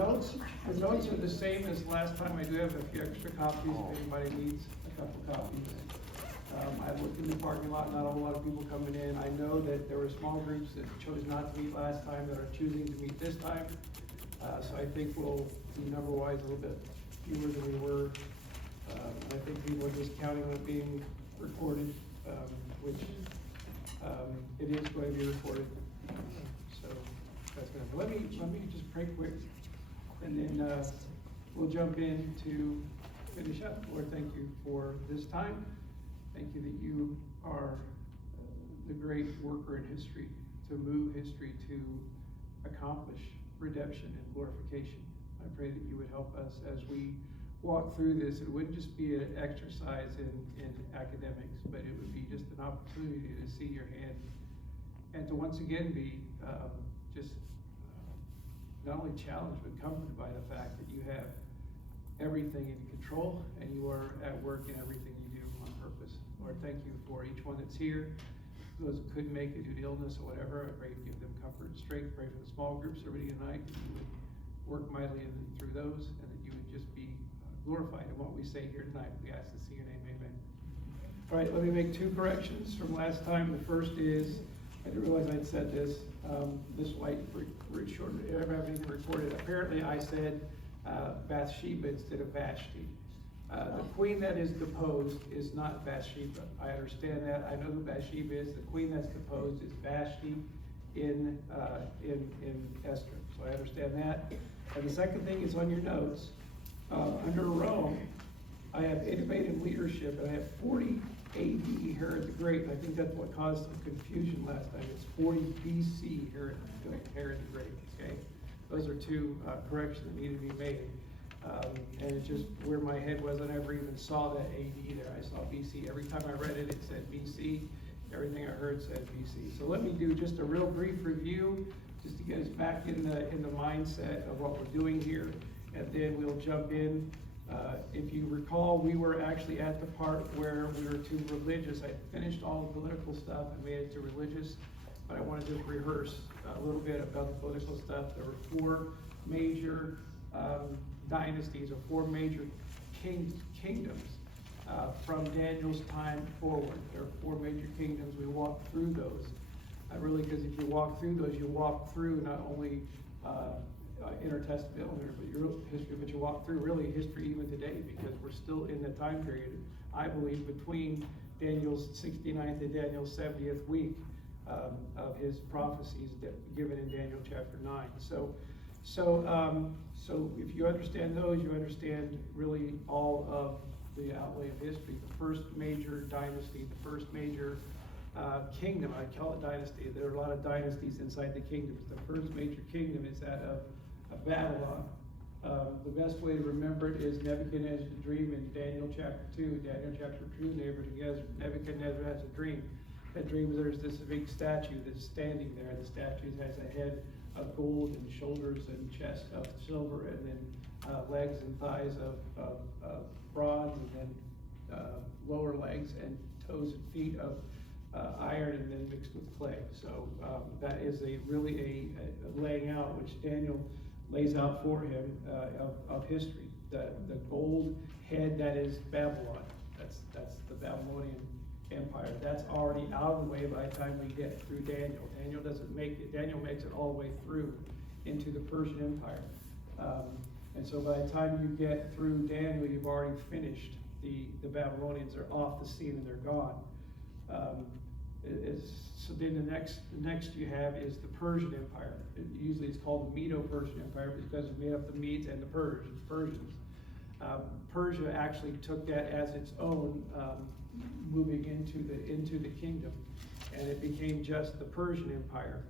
the notes are the same as last time. I do have a few extra copies if anybody needs a couple copies. I looked in the parking lot, not a whole lot of people coming in. I know that there were small groups that chose not to meet last time that are choosing to meet this time. So I think we'll be number-wise a little bit fewer than we were. I think people are just counting on it being recorded, which it is going to be recorded. So that's gonna. Let me just pray quick, and then we'll jump in to finish up. Lord, thank you for this time. Thank you that you are the great worker in history, to move history to accomplish redemption and glorification. I pray that you would help us as we walk through this. It wouldn't just be an exercise in academics, but it would be just an opportunity to see your hand and to once again be just not only challenged but comforted by the fact that you have everything in control and you are at work in everything you do on purpose. Lord, thank you for each one that's here. Those who couldn't make it due to illness or whatever, I pray you give them comfort and strength. Pray for the small groups everybody tonight, that you would work mightily through those, and that you would just be glorified in what we say here tonight. We ask this in your name, amen. All right, let me make two corrections from last time. The first is, I didn't realize I'd said this. This white short, I don't have anything recorded. Apparently I said Bathsheba instead of Vashti. The queen that is deposed is not Bathsheba. I understand that. I know who Bathsheba is. The queen that's deposed is Vashti in Esther. So I understand that. And the second thing is on your notes. Under Rome, I have innovative leadership, and I have 40 AD Herod the Great. I think that's what caused some confusion last time. It's 40 BC Herod the Great. Okay, those are two corrections that need to be made. And it's just where my head was. I never even saw that AD there. I saw BC. Every time I read it, it said BC. Everything I heard said BC. So let me do just a real brief review, just to get us back in the mindset of what we're doing here, and then we'll jump in. If you recall, we were actually at the part where we were to religious. I finished all the political stuff and made it to religious, but I want to just rehearse a little bit about the political stuff. There were four major dynasties, or four major kingdoms from Daniel's time forward. There are four major kingdoms. We walked through those. Really, because if you walk through those, you walk through not only intertestamental history, but you walk through really history even today, because we're still in the time period, I believe, between Daniel's 69th and Daniel's 70th week of his prophecies given in Daniel chapter 9. So if you understand those, you understand really all of the outlay of history. The first major dynasty, the first major kingdom, I call it dynasty. There are a lot of dynasties inside the kingdoms. The first major kingdom is that of Babylon. The best way to remember it is Nebuchadnezzar's dream in Daniel chapter 2. Daniel chapter 2, Nebuchadnezzar has a dream. That dream, there's this big statue that's standing there. The statue has a head of gold and shoulders and chest of silver, and then legs and thighs of bronze, and then lower legs and toes and feet of iron, and then mixed with clay. So that is really a laying out which Daniel lays out for him of history. The gold head, that is Babylon. That's the Babylonian Empire. That's already out of the way by the time we get through Daniel. Daniel doesn't make it. Daniel makes it all the way through into the Persian Empire. And so by the time you get through Daniel, you've already finished. The Babylonians are off the scene and they're gone. So then the next you have is the Persian Empire. Usually it's called the Medo-Persian Empire because it's made up the Medes and the Persians. Persia actually took that as its own, moving into the kingdom, and it became just the Persian Empire.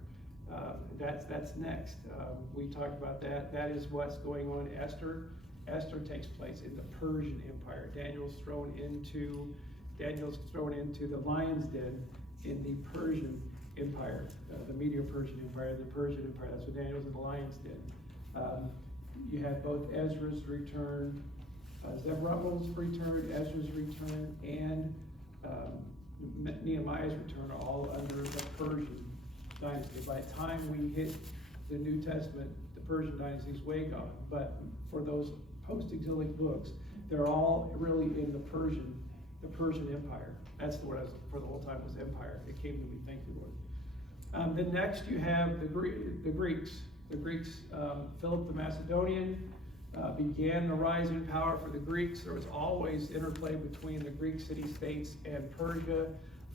That's next. We talked about that. That is what's going on. Esther takes place in the Persian Empire. Daniel's thrown into the lion's den in the Persian Empire, the Medo-Persian Empire, the Persian Empire. That's what Daniel's in the lion's den. You have both Ezra's return, Zerubbabel's return, Ezra's return, and Nehemiah's return, all under the Persian dynasty. By the time we hit the New Testament, the Persian dynasty is way gone. But for those post-exilic books, they're all really in the Persian Empire. That's the word I was for the whole time, was empire. It came to me, thank you, Lord. Then next you have the Greeks. The Greeks, Philip the Macedonian began the rise in power for the Greeks. There was always interplay between the Greek city-states and Persia.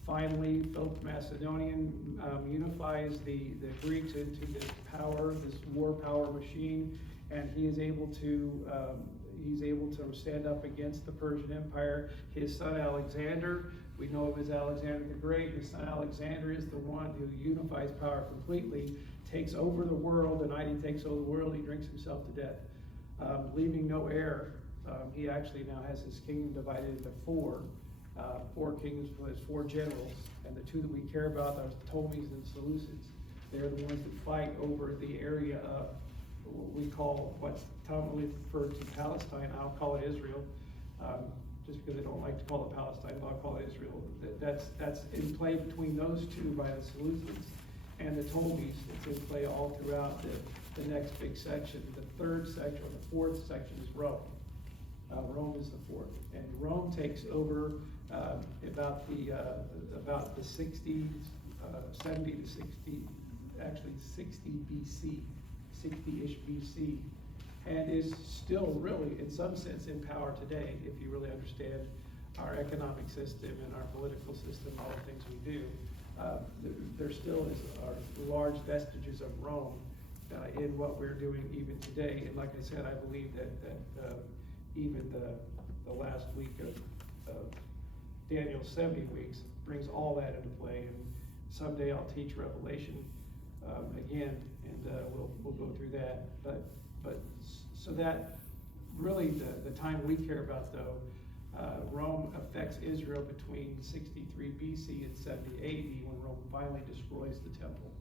Finally, Philip the Macedonian unifies the Greeks into this power, this war power machine, and he is able to stand up against the Persian Empire. His son Alexander, we know of as Alexander the Great. His son Alexander is the one who unifies power completely, takes over the world. The night he takes over the world, he drinks himself to death, leaving no heir. He actually now has his kingdom divided into four kingdoms with 4 generals, and the 2 that we care about are the Ptolemies and Seleucids. They're the ones that fight over the area of what we call, what's commonly referred to Palestine. I'll call it Israel, just because I don't like to call it Palestine, but I'll call it Israel. That's in play between those 2 by the Seleucids and the Ptolemies. It's in play all throughout the next big section. The 3rd section, or the 4th section, is Rome. Rome is the 4th, and Rome takes over about the 60s, 70 to 60, actually 60 BC, 60-ish BC, and is still really, in some sense, in power today. If you really understand our economic system and our political system, all the things we do, there still are large vestiges of Rome in what we're doing even today. And like I said, I believe that even the last week of Daniel's 70 weeks brings all that into play. And someday I'll teach Revelation again, and we'll go through that. But so that really the time we care about, though, Rome affects Israel between 63 BC and 70 AD, when Rome finally destroys the temple.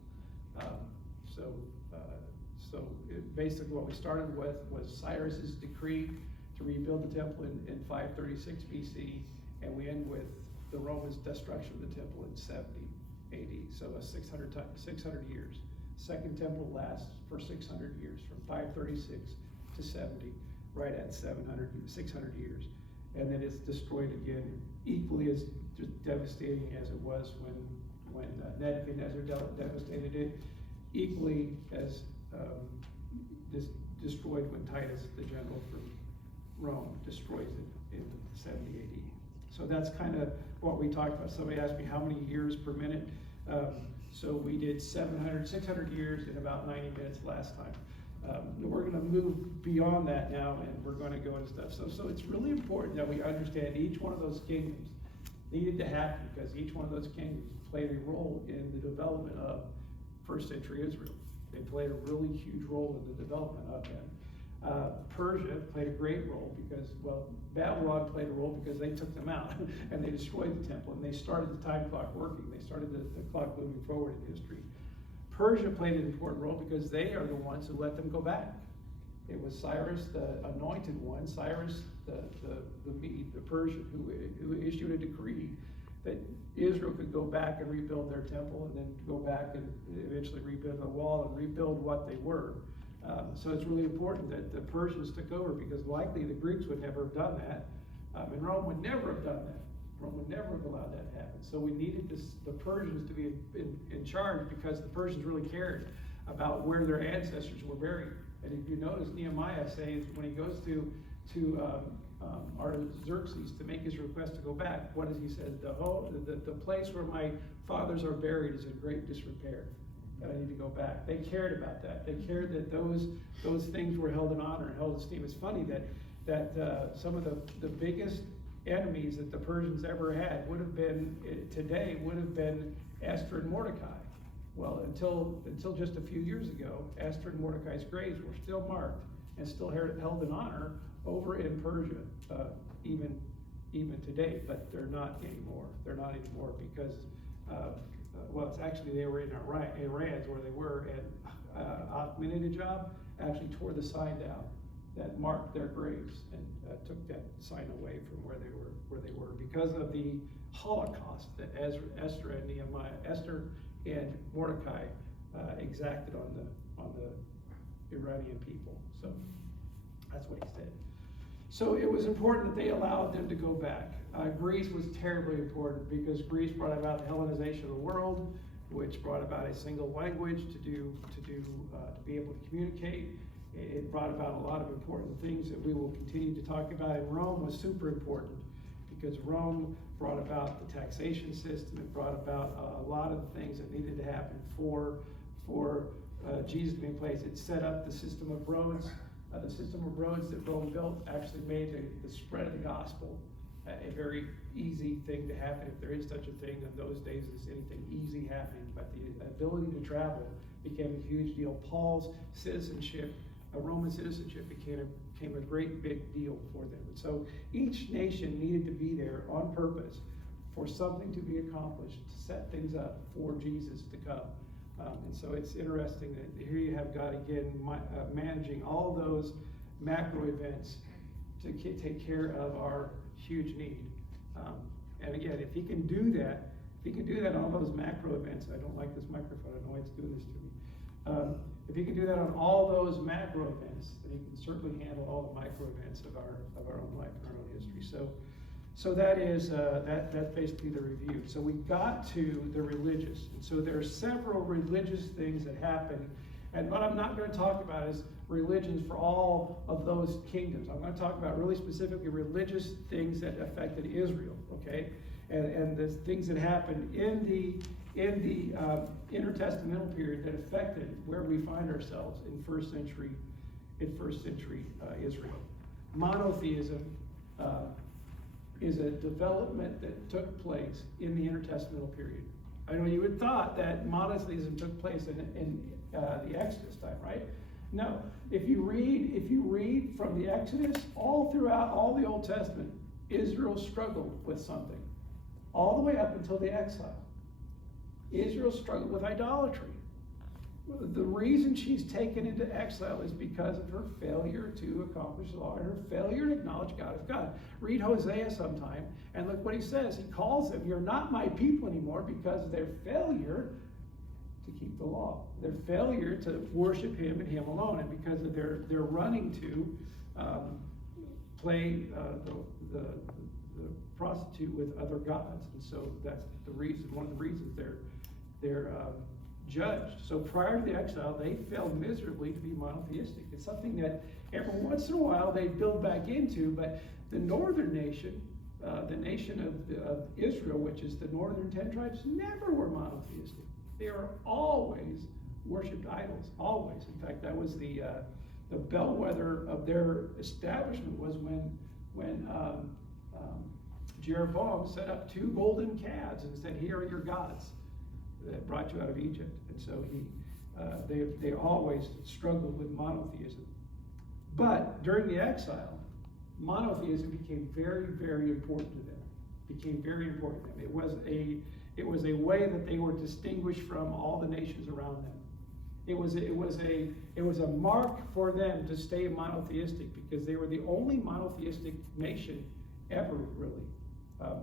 Basically what we started with was Cyrus's decree to rebuild the temple in 536 BC, and we end with the Romans' destruction of the temple in 70 AD. So 600 years. Second temple lasts for 600 years, from 536 to 70, right at 600 years. And then it's destroyed again, equally as devastating as it was when Nebuchadnezzar devastated it, equally as destroyed when Titus, the general from Rome, destroys it in 70 AD. So that's kind of what we talked about. Somebody asked me how many years per minute. So we did 600 years in about 90 minutes last time. We're going to move beyond that now, and we're going to go into stuff. So it's really important that we understand each one of those kingdoms needed to happen, because each one of those kingdoms played a role in the development of first century Israel. They played a really huge role in the development of them. Persia played a great role because, well, Babylon played a role because they took them out and they destroyed the temple, and they started the time clock working. They started the clock moving forward in history. Persia played an important role because they are the ones who let them go back. It was Cyrus, the anointed one, Cyrus the Mede, the Persian, who issued a decree that Israel could go back and rebuild their temple, and then go back and eventually rebuild the wall and rebuild what they were. So it's really important that the Persians took over, because likely the Greeks would never have done that, and Rome would never have done that. Rome would never have allowed that to happen. So we needed the Persians to be in charge, because the Persians really cared about where their ancestors were buried. And if you notice, Nehemiah says when he goes to Artaxerxes to make his request to go back, what does he say? The place where my fathers are buried is in great disrepair, and I need to go back. They cared about that. They cared that those things were held in honor and held in esteem. It's funny that some of the biggest enemies that the Persians ever had would have been Esther and Mordecai. Well, until just a few years ago, Esther and Mordecai's graves were still marked and still held in honor over in Persia, even today. But they're not anymore. They're not anymore because, well, it's actually they were in Iran, is where they were, and Ahmadinejad actually tore the sign down that marked their graves, and took that sign away from where they were because of the Holocaust that Esther and Mordecai exacted on on the Iranian people. So that's what he said. So it was important that they allowed them to go back. Greece was terribly important because Greece brought about the Hellenization of the world, which brought about a single language to be able to communicate. It brought about a lot of important things that we will continue to talk about. And Rome was super important because Rome brought about the taxation system. It brought about a lot of the things that needed to happen for Jesus to be in place. It set up the system of roads. The system of roads that Rome built actually made the spread of the gospel a very easy thing to happen. If there is such a thing in those days as anything easy happening, but the ability to travel became a huge deal. Paul's citizenship, Roman citizenship, became a great big deal for them. And so each nation needed to be there on purpose for something to be accomplished, to set things up for Jesus to come. And so it's interesting that here you have God again managing all those macro events to take care of our huge need. And again, if he can do that, on all those macro events, I don't like this microphone, I don't know why it's doing this to me. If he can do that on all those macro events, then he can certainly handle all the micro events of our own life and our own history. So that is that's basically the review. So we got to the religious, and so there are several religious things that happen. And what I'm not going to talk about is religions for all of those kingdoms. I'm going to talk about really specifically religious things that affected Israel, okay? And the things that happened in the intertestamental period that affected where we find ourselves in first century Israel. Monotheism is a development that took place in the intertestamental period. I know you would thought that monotheism took place in the Exodus time, right? No. If you read from the Exodus all throughout all the Old Testament, Israel struggled with something, all the way up until the exile. Israel struggled with idolatry. The reason she's taken into exile is because of her failure to accomplish the law and her failure to acknowledge God as God. Read Hosea sometime and look what he says. He calls them, "You're not my people anymore," because of their failure to keep the law, their failure to worship him and him alone, and because of their running to play the prostitute with other gods. And so that's the reason, one of the reasons they're judged. So prior to the exile, they failed miserably to be monotheistic. It's something that every once in a while they build back into, but the northern nation, the nation of Israel, which is the northern 10 tribes, never were monotheistic. They are always worshipped idols, always. In fact, that was the bellwether of their establishment was when Jeroboam set up 2 golden calves and said, "Here are your gods that brought you out of Egypt." And so they always struggled with monotheism. But during the exile, monotheism became very, very important to them. It was a way that they were distinguished from all the nations around them. It was a mark for them to stay monotheistic because they were the only monotheistic nation ever, really.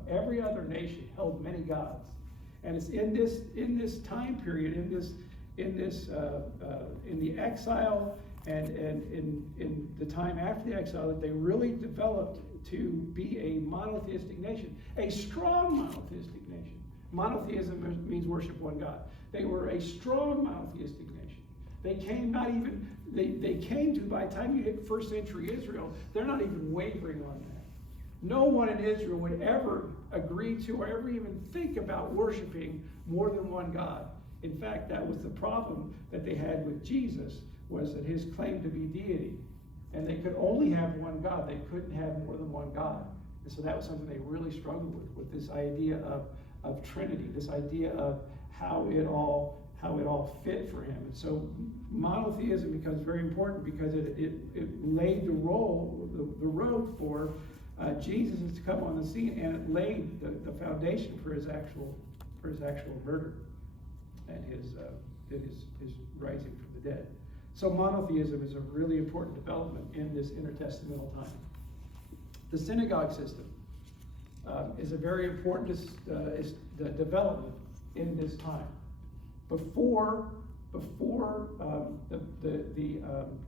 Every other nation held many gods. And it's in this time period, in the exile and in the time after the exile, that they really developed to be a monotheistic nation, a strong monotheistic nation. Monotheism means worship one God. They were a strong monotheistic nation. They came to, by the time you hit first century Israel, they're not even wavering on that. No one in Israel would ever agree to or ever even think about worshiping more than one God. In fact, that was the problem that they had with Jesus, was that his claim to be deity. And they could only have one God. They couldn't have more than one God. And so that was something they really struggled with this idea of Trinity, this idea of how it all fit for him. And so monotheism becomes very important because it laid the road for Jesus is to come on the scene, and it laid the foundation for his actual murder and his rising from the dead. So monotheism is a really important development in this intertestamental time. The synagogue system is a very important development in this time. Before before the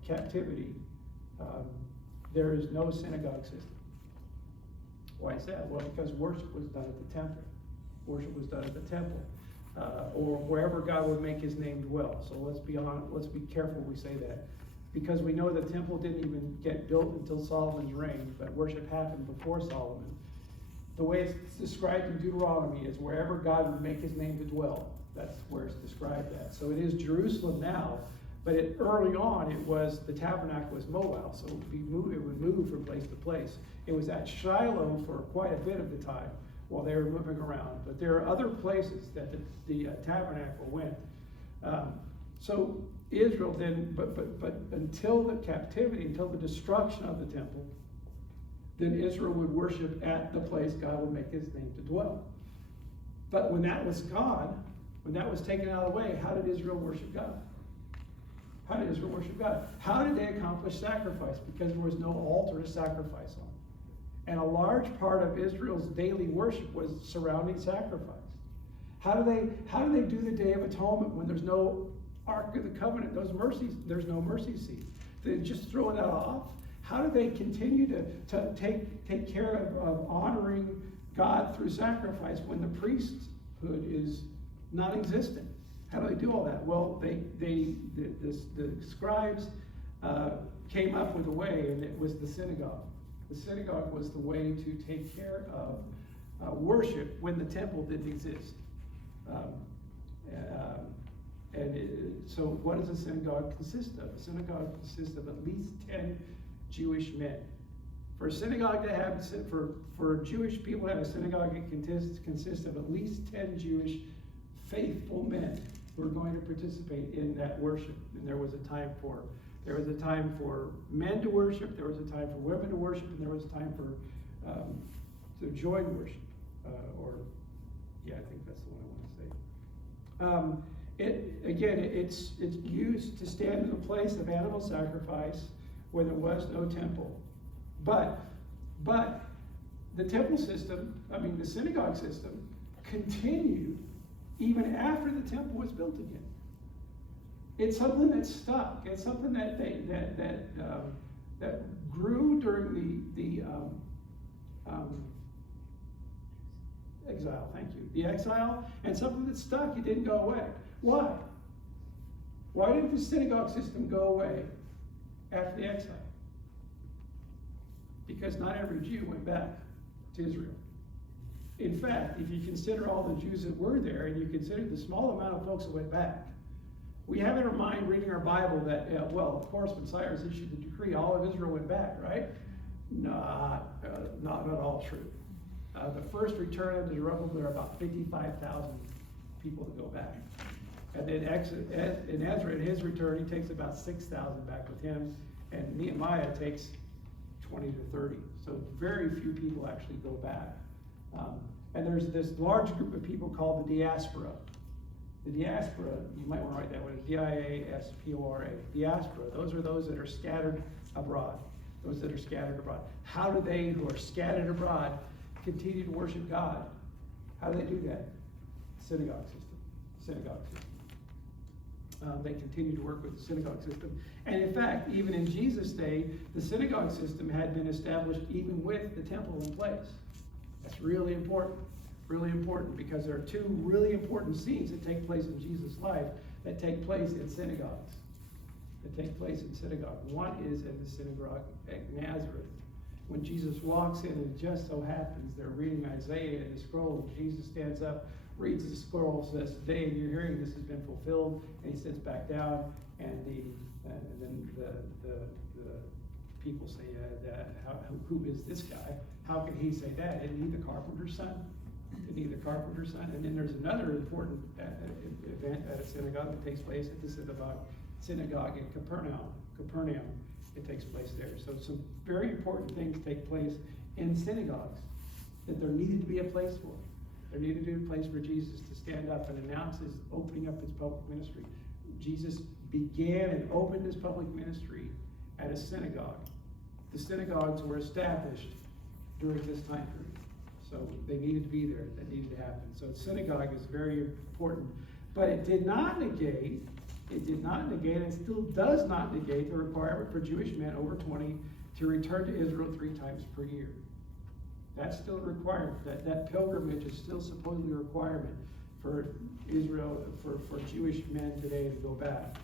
captivity, there is no synagogue system. Why is that? Well, because worship was done at the temple. Worship was done at the temple, or wherever God would make his name dwell. So let's be careful we say that. Because we know the temple didn't even get built until Solomon's reign, but worship happened before Solomon. The way it's described in Deuteronomy is wherever God would make his name to dwell. That's where it's described at. So it is Jerusalem now, but early on it was, the tabernacle was mobile, so it would move from place to place. It was at Shiloh for quite a bit of the time while they were moving around. But there are other places that the tabernacle went. So Israel then, but until the captivity, until the destruction of the temple, then Israel would worship at the place God would make his name to dwell. But when that was gone, when that was taken out of the way, how did Israel worship God? How did Israel worship God? How did they accomplish sacrifice? Because there was no altar to sacrifice on. And a large part of Israel's daily worship was surrounding sacrifice. How do they do the Day of Atonement when there's no Ark of the Covenant, there's no mercy seat? They just throw that off? How do they continue to take care of honoring God through sacrifice when the priesthood is non-existent? How do they do all that? Well, the scribes came up with a way, and it was the synagogue. The synagogue was the way to take care of worship when the temple didn't exist. So what does a synagogue consist of? A synagogue consists of at least 10 Jewish men. For a synagogue to have, for Jewish people to have a synagogue, it consists of at least 10 Jewish faithful men who are going to participate in that worship. And there was a time for men to worship, there was a time for women to worship, and there was a time for to join worship. I think that's the one I want to say. It's used to stand in the place of animal sacrifice where there was no temple. But the temple system, the synagogue system, continued even after the temple was built again. It's something that stuck. It's something that grew during the exile. Thank you. The exile, and something that stuck. It didn't go away. Why? Why didn't the synagogue system go away after the exile? Because not every Jew went back to Israel. In fact, if you consider all the Jews that were there, and you consider the small amount of folks that went back, we have in our mind, reading our Bible, that, of course, when Cyrus issued the decree, all of Israel went back, right? Not at all true. The first return of Jerusalem, there are about 55,000 people that go back. And then in Ezra, in his return, he takes about 6,000 back with him, and Nehemiah takes 20 to 30. So very few people actually go back. And there's this large group of people called the diaspora. The diaspora, you might want to write that one, diaspora. Diaspora, those are those that are scattered abroad. Those that are scattered abroad. How do they who are scattered abroad continue to worship God? How do they do that? Synagogue system. They continue to work with the synagogue system. And in fact, even in Jesus' day, the synagogue system had been established even with the temple in place. That's really important, because there are two really important scenes that take place in Jesus' life that take place in synagogues. One is in the synagogue at Nazareth. When Jesus walks in, and it just so happens they're reading Isaiah in the scroll, and Jesus stands up, reads the scroll, says, "Today in your hearing this has been fulfilled," and he sits back down, and then the people say, "Who is this guy? How can he say that? Isn't he the carpenter's son?" And then there's another important event at a synagogue that takes place at the synagogue in Capernaum. It takes place there. So some very important things take place in synagogues that there needed to be a place for. There needed to be a place for Jesus to stand up and announce his opening up his public ministry. Jesus began and opened his public ministry at a synagogue. The synagogues were established during this time period. So they needed to be there. That needed to happen. So synagogue is very important. But it did not negate It did not negate, and still does not negate, the requirement for Jewish men over 20 to return to Israel 3 times per year. That's still a requirement. That pilgrimage is still supposedly a requirement for Israel, for Jewish men today to go back.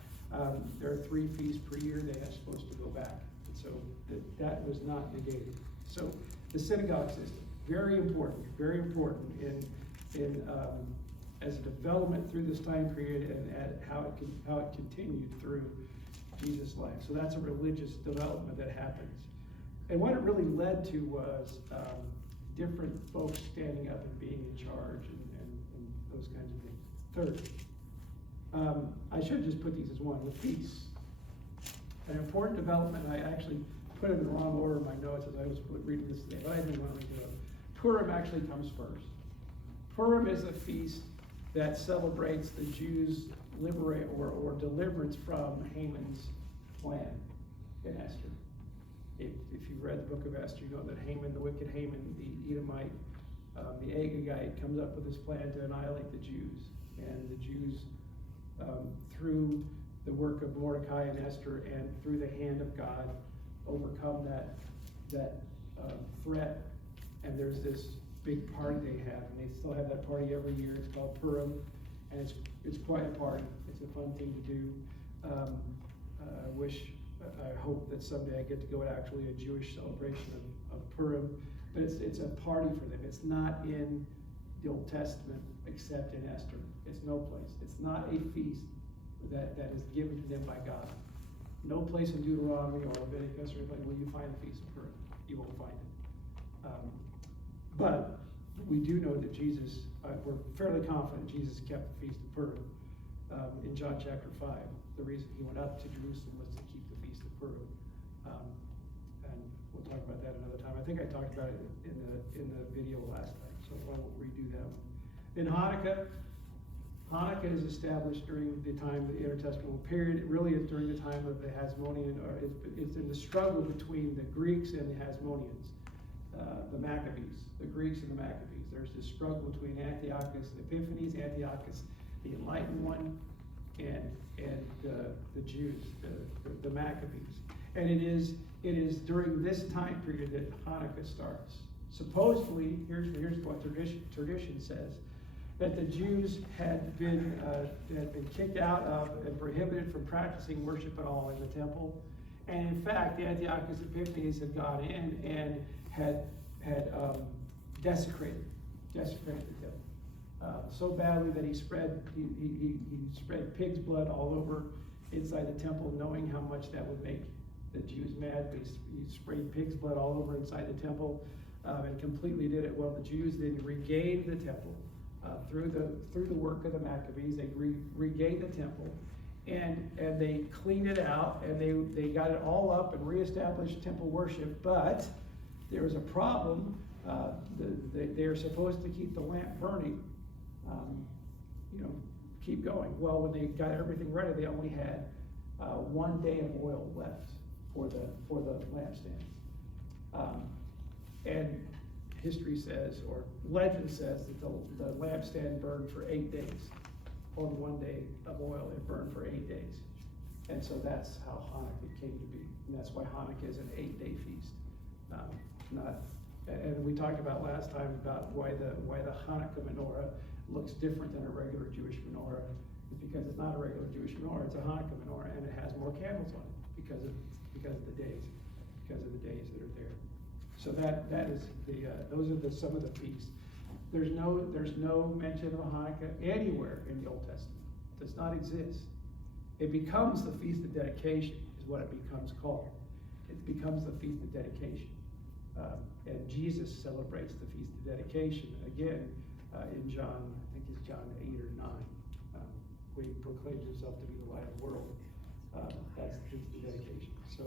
There are 3 feasts per year they are supposed to go back. And so that was not negated. So the synagogue system, very important in as a development through this time period, and at how it continued through Jesus' life. So that's a religious development that happens. And what it really led to was different folks standing up and being in charge and those kinds of things. Third, I should just put these as one, the feasts. An important development, I actually put it in the wrong order in my notes as I was reading this today, but I didn't want to do it. Purim actually comes first. Purim is a feast that celebrates the Jews' liberate or deliverance from Haman's plan in Esther. If you've read the book of Esther, you know that Haman, the wicked Haman, the Edomite, the Agagite, comes up with this plan to annihilate the Jews. And the Jews, through the work of Mordecai and Esther and through the hand of God, overcome that threat. And there's this big party they have, and they still have that party every year. It's called Purim, and it's quite a party. It's a fun thing to do. I hope that someday I get to go to actually a Jewish celebration of Purim, but it's a party for them. It's not in the Old Testament except in Esther. It's no place. It's not a feast that is given to them by God. No place in Deuteronomy or Leviticus or anything will you find the Feast of Purim. You won't find it. But we do know that Jesus, we're fairly confident Jesus kept the Feast of Purim. In John chapter 5, the reason he went up to Jerusalem was to keep the Feast of Purim. And we'll talk about that another time. I think I talked about it in the video last time, so I won't redo that one. Then Hanukkah is established during the time of the intertestamental period. It really is during the time of the Hasmonean, or it's in the struggle between the Greeks and the Hasmoneans, the Maccabees, the Greeks and the Maccabees. There's this struggle between Antiochus Epiphanes, Antiochus the Enlightened One, and the Jews, the Maccabees. And it is during this time period that Hanukkah starts. Supposedly, here's what tradition says, that the Jews had been kicked out of and prohibited from practicing worship at all in the temple. And in fact, Antiochus Epiphanes had gone in and had desecrated the temple so badly that he spread pig's blood all over inside the temple, knowing how much that would make the Jews mad. He sprayed pig's blood all over inside the temple and completely did it. Well, the Jews then regained the temple through the work of the Maccabees. They regained the temple, and they cleaned it out, and they got it all up and reestablished temple worship. But there was a problem. They are supposed to keep the lamp burning, keep going. Well, when they got everything ready, they only had 1 day of oil left for the lampstand. And history says, or legend says, that the lampstand burned for 8 days. On 1 day of oil, it burned for 8 days. And so that's how Hanukkah came to be. And that's why Hanukkah is an 8-day feast. And we talked about last time about why the Hanukkah menorah looks different than a regular Jewish menorah. It's because it's not a regular Jewish menorah, it's a Hanukkah menorah, and it has more candles on it because of the days that are there. So that is those are some of the feasts. There's no mention of Hanukkah anywhere in the Old Testament. It does not exist. It becomes the Feast of Dedication, is what it becomes called. It becomes the Feast of Dedication. And Jesus celebrates the Feast of Dedication again in John, I think it's John 8 or 9, where he proclaims himself to be the light of the world. That's the Feast of Dedication. So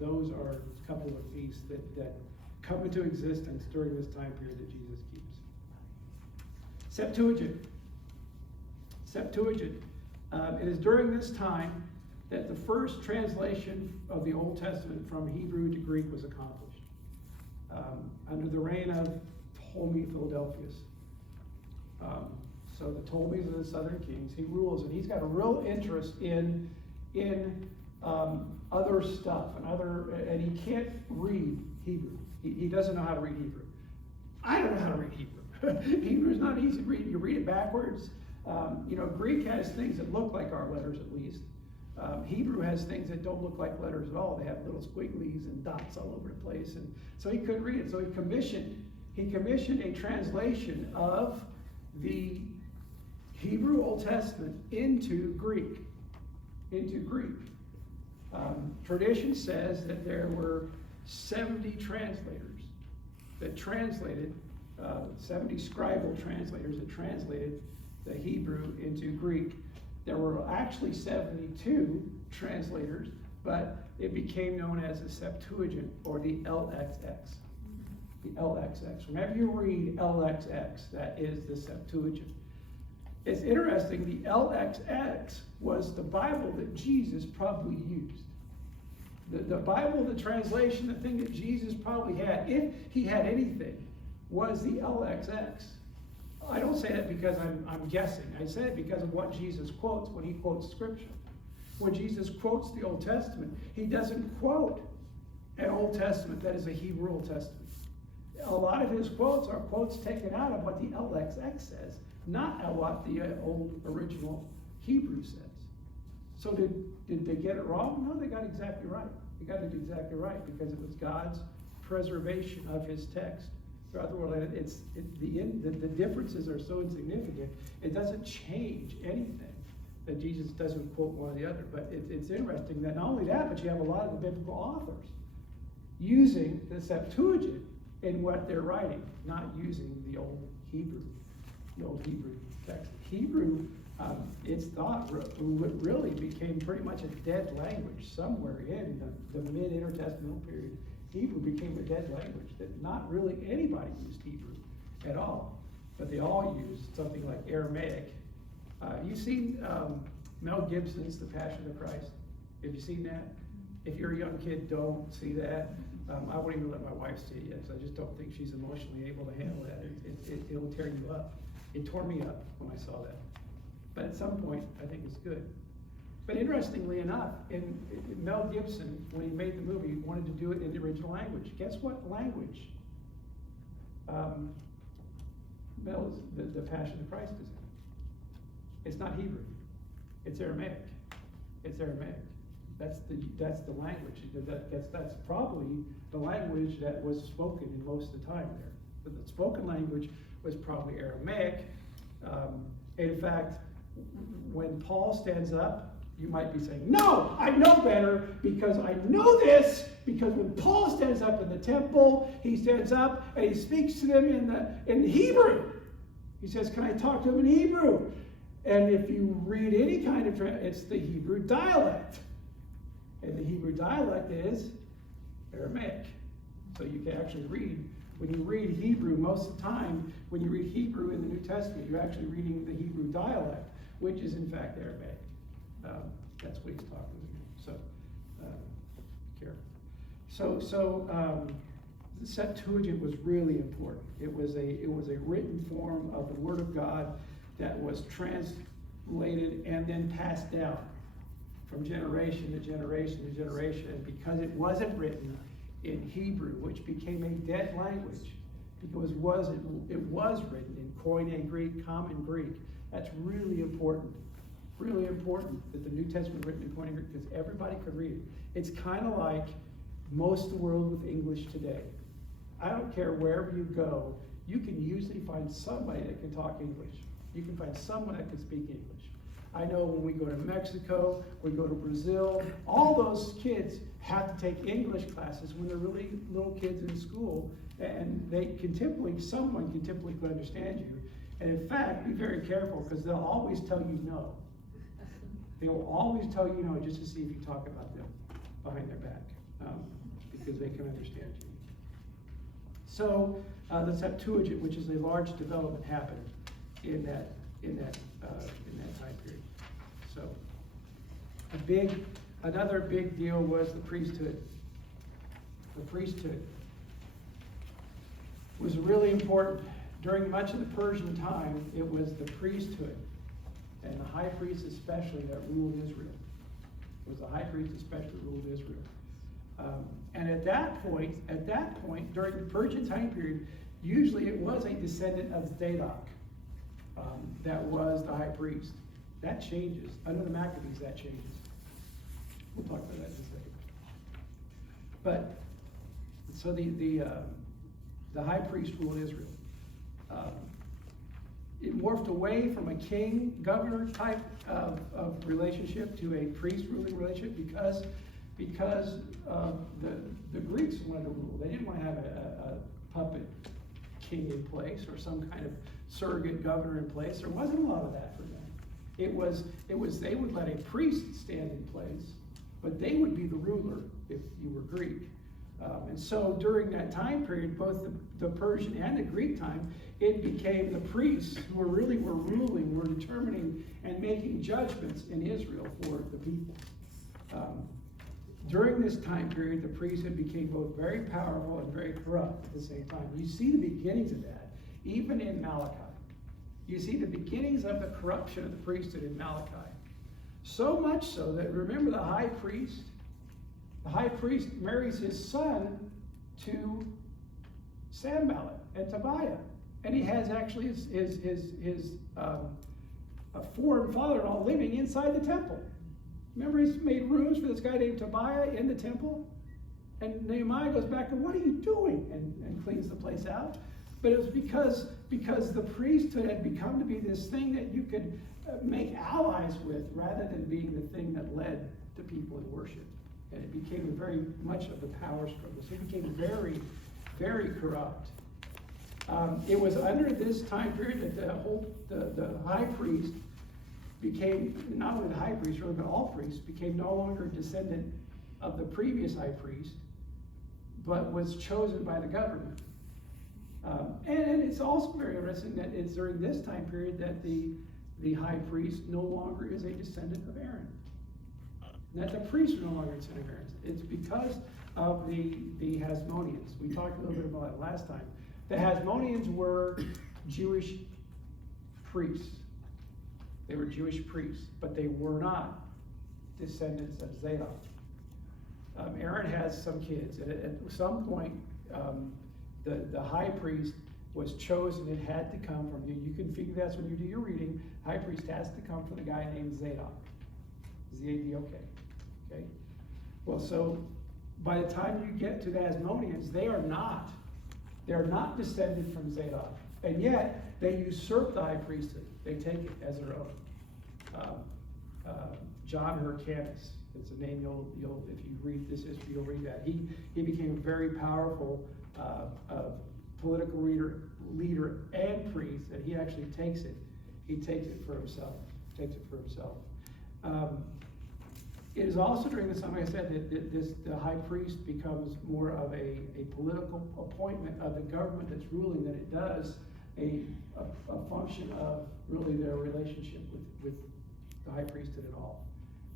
those are a couple of feasts that come into existence during this time period that Jesus keeps. Septuagint. It is during this time that the first translation of the Old Testament from Hebrew to Greek was accomplished. Under the reign of Ptolemy Philadelphus. So the Ptolemies are the southern kings. He rules, and he's got a real interest in other stuff and he can't read Hebrew. He doesn't know how to read Hebrew. I don't know how to read Hebrew. Hebrew is not easy to read. You read it backwards. Greek has things that look like our letters at least. Hebrew has things that don't look like letters at all. They have little squigglies and dots all over the place, and so he couldn't read it. So he commissioned a translation of the Hebrew Old Testament into Greek. Tradition says that there were 70 translators that translated, 70 scribal translators that translated the Hebrew into Greek. There were actually 72 translators, but it became known as the Septuagint or the LXX. The LXX. Whenever you read LXX, that is the Septuagint. It's interesting, the LXX was the Bible that Jesus probably used. The Bible, the translation, the thing that Jesus probably had, if he had anything, was the LXX. I don't say that because I'm guessing. I say it because of what Jesus quotes when he quotes Scripture. When Jesus quotes the Old Testament, he doesn't quote an Old Testament that is a Hebrew Old Testament. A lot of his quotes are quotes taken out of what the LXX says, not at what the old original Hebrew says. So did they get it wrong? No, they got it exactly right. They got it exactly right because it was God's preservation of his text throughout the world. And the differences are so insignificant, it doesn't change anything that Jesus doesn't quote one or the other. But it's interesting that not only that, but you have a lot of the biblical authors using the Septuagint in what they're writing, not using the old Hebrew text. Hebrew, it's thought really became pretty much a dead language somewhere in the mid-intertestamental period. Hebrew became a dead language that not really anybody used Hebrew at all, but they all used something like Aramaic. You've seen Mel Gibson's The Passion of Christ? Have you seen that? If you're a young kid, don't see that. I won't even let my wife see it yet, because I just don't think she's emotionally able to handle that. It'll tear you up. It tore me up when I saw that. But at some point, I think it's good. But interestingly enough, in Mel Gibson, when he made the movie, he wanted to do it in the original language. Guess what language the Passion of Christ is in? It's not Hebrew. It's Aramaic. It's Aramaic. That's the language. That's probably the language that was spoken in most of the time there. But the spoken language was probably Aramaic. In fact, when Paul stands up, you might be saying, no, I know better because I know this, because when Paul stands up in the temple, he stands up and he speaks to them in Hebrew. He says, can I talk to them in Hebrew? And if you read any kind of, it's the Hebrew dialect. And the Hebrew dialect is Aramaic. So you can actually read, when you read Hebrew, most of the time, when you read Hebrew in the New Testament, you're actually reading the Hebrew dialect, which is in fact Aramaic. That's what he's talking about. So, careful. So the Septuagint was really important. It was a written form of the Word of God that was translated and then passed down from generation to generation to generation. And because it wasn't written in Hebrew, which became a dead language, because it was written in Koine Greek, Common Greek. That's really important. Really important that the New Testament was written in Koine Greek because everybody could read it. It's kind of like most of the world with English today. I don't care wherever you go, you can usually find somebody that can talk English. You can find someone that can speak English. I know when we go to Mexico, we go to Brazil, all those kids have to take English classes when they're really little kids in school, and someone can typically understand you. And in fact, be very careful because they'll always tell you no. They will always tell you no just to see if you talk about them behind their back, because they can understand you. So the Septuagint, which is a large development, happened in that time period. So another big deal was the priesthood. The priesthood was really important During much of the Persian time, it was the priesthood, and the high priest especially, that ruled Israel. It was the high priest especially that ruled Israel. And at that point, during the Persian time period, usually it was a descendant of Zadok that was the high priest. That changes. Under the Maccabees, that changes. We'll talk about that in a second. But, so the high priest ruled Israel. It morphed away from a king-governor type of relationship to a priest-ruling relationship because the Greeks wanted to rule. They didn't want to have a puppet king in place or some kind of surrogate governor in place. There wasn't a lot of that for them. It was they would let a priest stand in place, but they would be the ruler if you were Greek. And so during that time period, both the Persian and the Greek time, it became the priests who were ruling, were determining and making judgments in Israel for the people. During this time period, the priesthood became both very powerful and very corrupt at the same time. You see the beginnings of that, even in Malachi. You see the beginnings of the corruption of the priesthood in Malachi. So much so that, remember, the high priest marries his son to Sanballat and Tobiah. And he has actually his foreign father-in-law living inside the temple. Remember, he's made rooms for this guy named Tobiah in the temple? And Nehemiah goes back and, what are you doing? And cleans the place out. But it was because the priesthood had become to be this thing that you could make allies with rather than being the thing that led to people in worship. And it became very much of the power struggle. So it became very, very corrupt. It was under this time period that the high priest became, not only the high priest, really, but all priests, became no longer a descendant of the previous high priest, but was chosen by the government. And it's also very interesting that it's during this time period that the high priest no longer is a descendant of Aaron. That the priests are no longer a descendant of Aaron. It's because of the Hasmoneans. We talked a little bit about it last time. The Hasmoneans were Jewish priests. They were Jewish priests, but they were not descendants of Zadok. Aaron has some kids, and at some point, the high priest was chosen. It had to come from you. You can figure that's when you do your reading. High priest has to come from the guy named Zadok. Z-A-D-O-K. Okay? Well, so by the time you get to the Hasmoneans, they are not descended from Zadok. And yet, they usurp the high priesthood. They take it as their own. John Hyrcanus, it's a name you'll if you read this history, you'll read that. He became a very powerful political leader and priest, and he actually takes it. He takes it for himself. It is also during this time, like I said, that the high priest becomes more of a political appointment of the government that's ruling than it does a function of really their relationship with the high priesthood at all.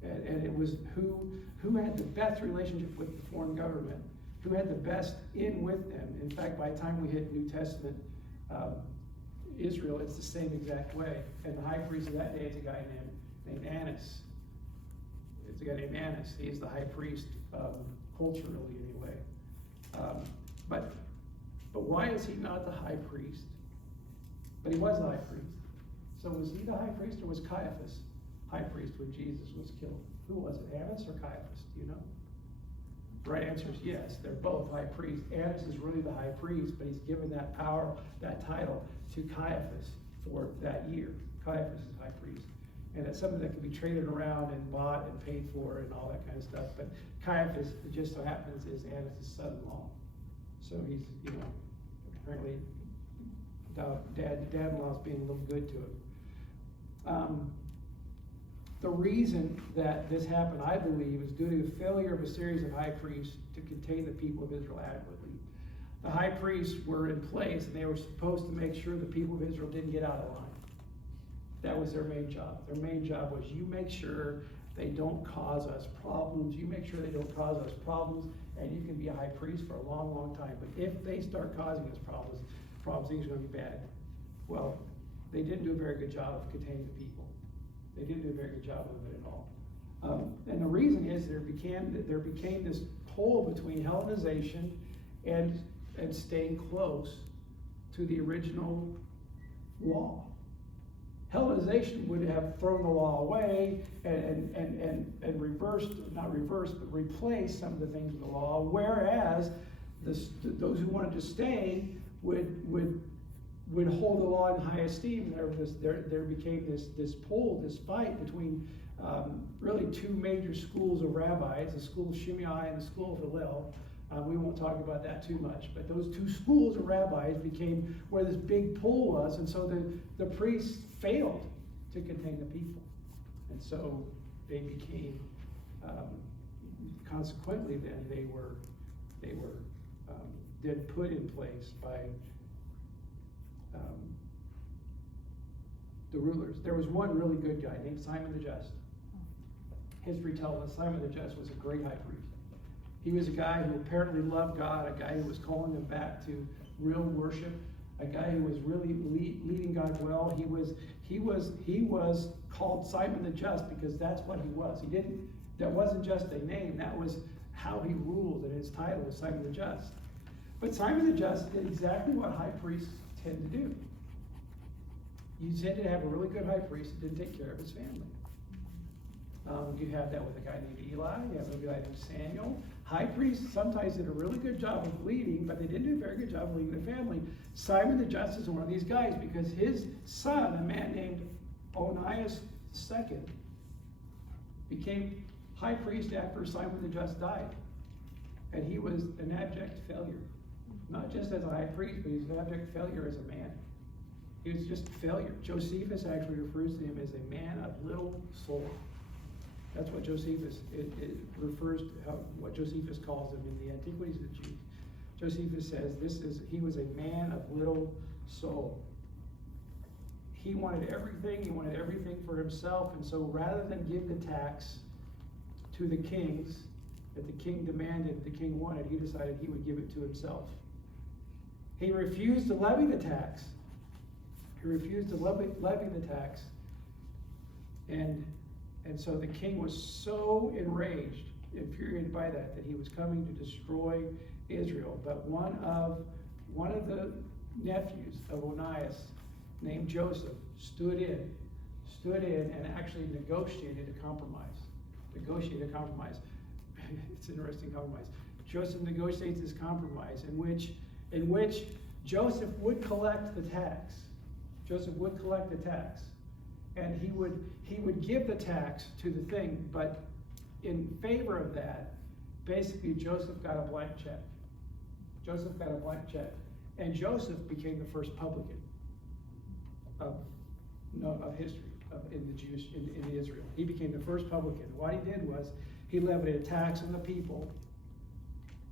And it was who had the best relationship with the foreign government, who had the best in with them. In fact, by the time we hit New Testament Israel, it's the same exact way. And the high priest of that day is a guy named Annas. It's a guy named Annas. He is the high priest culturally anyway. But why is he not the high priest? But he was the high priest. So was he the high priest, or was Caiaphas high priest when Jesus was killed? Who was it, Annas or Caiaphas? Do you know? The right answer is yes. They're both high priests. Annas is really the high priest, but he's given that power, that title, to Caiaphas for that year. Caiaphas is high priest. And it's something that can be traded around and bought and paid for and all that kind of stuff. But Caiaphas, it just so happens, is Annas' son-in-law. So he's, apparently dad-in-law's being a little good to him. The reason that this happened, I believe, is due to the failure of a series of high priests to contain the people of Israel adequately. The high priests were in place, and they were supposed to make sure the people of Israel didn't get out of line. That was their main job. Their main job was, you make sure they don't cause us problems. You make sure they don't cause us problems, and you can be a high priest for a long, long time. But if they start causing us problems, things are going to be bad. Well, they didn't do a very good job of containing the people. They didn't do a very good job of it at all. And the reason is there became this pull between Hellenization and staying close to the original law. Hellenization would have thrown the law away and replaced some of the things with the law, whereas those who wanted to stay would hold the law in high esteem. There became this pull, this fight between really two major schools of rabbis, the school of Shammai and the school of Hillel. We won't talk about that too much, but those two schools of rabbis became where this big pull was, and so the priests failed to contain the people. And so they became, consequently then, they were then put in place by the rulers. There was one really good guy named Simon the Just. History tells us Simon the Just was a great high priest. He was a guy who apparently loved God, a guy who was calling them back to real worship, a guy who was really leading God well. He was called Simon the Just because that's what he was. That wasn't just a name, that was how he ruled, and his title was Simon the Just. But Simon the Just did exactly what high priests tend to do. You tended to have a really good high priest that didn't take care of his family. You have that with a guy named Eli, you have a guy named Samuel. High priests sometimes did a really good job of leading, but they didn't do a very good job of leading the family. Simon the Just is one of these guys because his son, a man named Onias II, became high priest after Simon the Just died. And he was an abject failure. Not just as a high priest, but he was an abject failure as a man. He was just a failure. Josephus actually refers to him as a man of little soul. That's what Josephus, it refers to what Josephus calls him in the Antiquities of the Jews. Josephus says he was a man of little soul. He wanted everything for himself, and so rather than give the tax to the kings that the king demanded, the king wanted, he decided he would give it to himself. He refused to levy the tax. And so the king was so enraged, infuriated by that he was coming to destroy Israel. But one of the nephews of Onias, named Joseph, stood in and actually negotiated a compromise. It's an interesting compromise. Joseph negotiates this compromise in which Joseph would collect the tax. And he would give the tax to the thing, but in favor of that, basically Joseph got a blank check. And Joseph became the first publican of history in Israel. He became the first publican. What he did was he levied a tax on the people,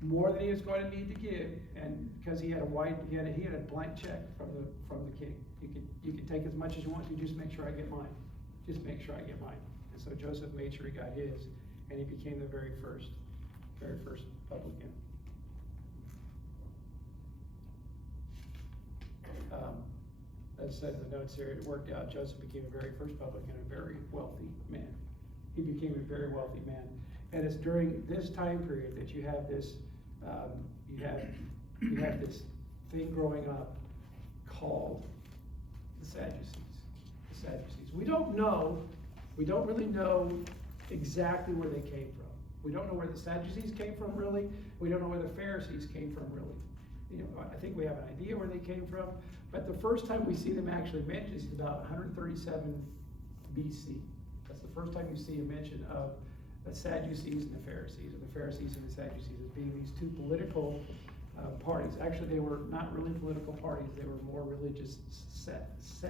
more than he was going to need to give, and because he had a blank check from the king. You can take as much as you want to, just make sure I get mine. And so Joseph made sure he got his, and he became the very first publican. As said in the notes here, it worked out. Joseph became the very first publican, a very wealthy man. He became a very wealthy man. And it's during this time period that you have this this thing growing up called the Sadducees. We don't really know exactly where they came from. We don't know where the Sadducees came from, really. We don't know where the Pharisees came from, really. I think we have an idea where they came from, but the first time we see them actually mentioned is about 137 BC. That's the first time you see a mention of the Sadducees and the Pharisees, or the Pharisees and the Sadducees, as being these two political parties. Actually, they were not really political parties. They were more religious sects.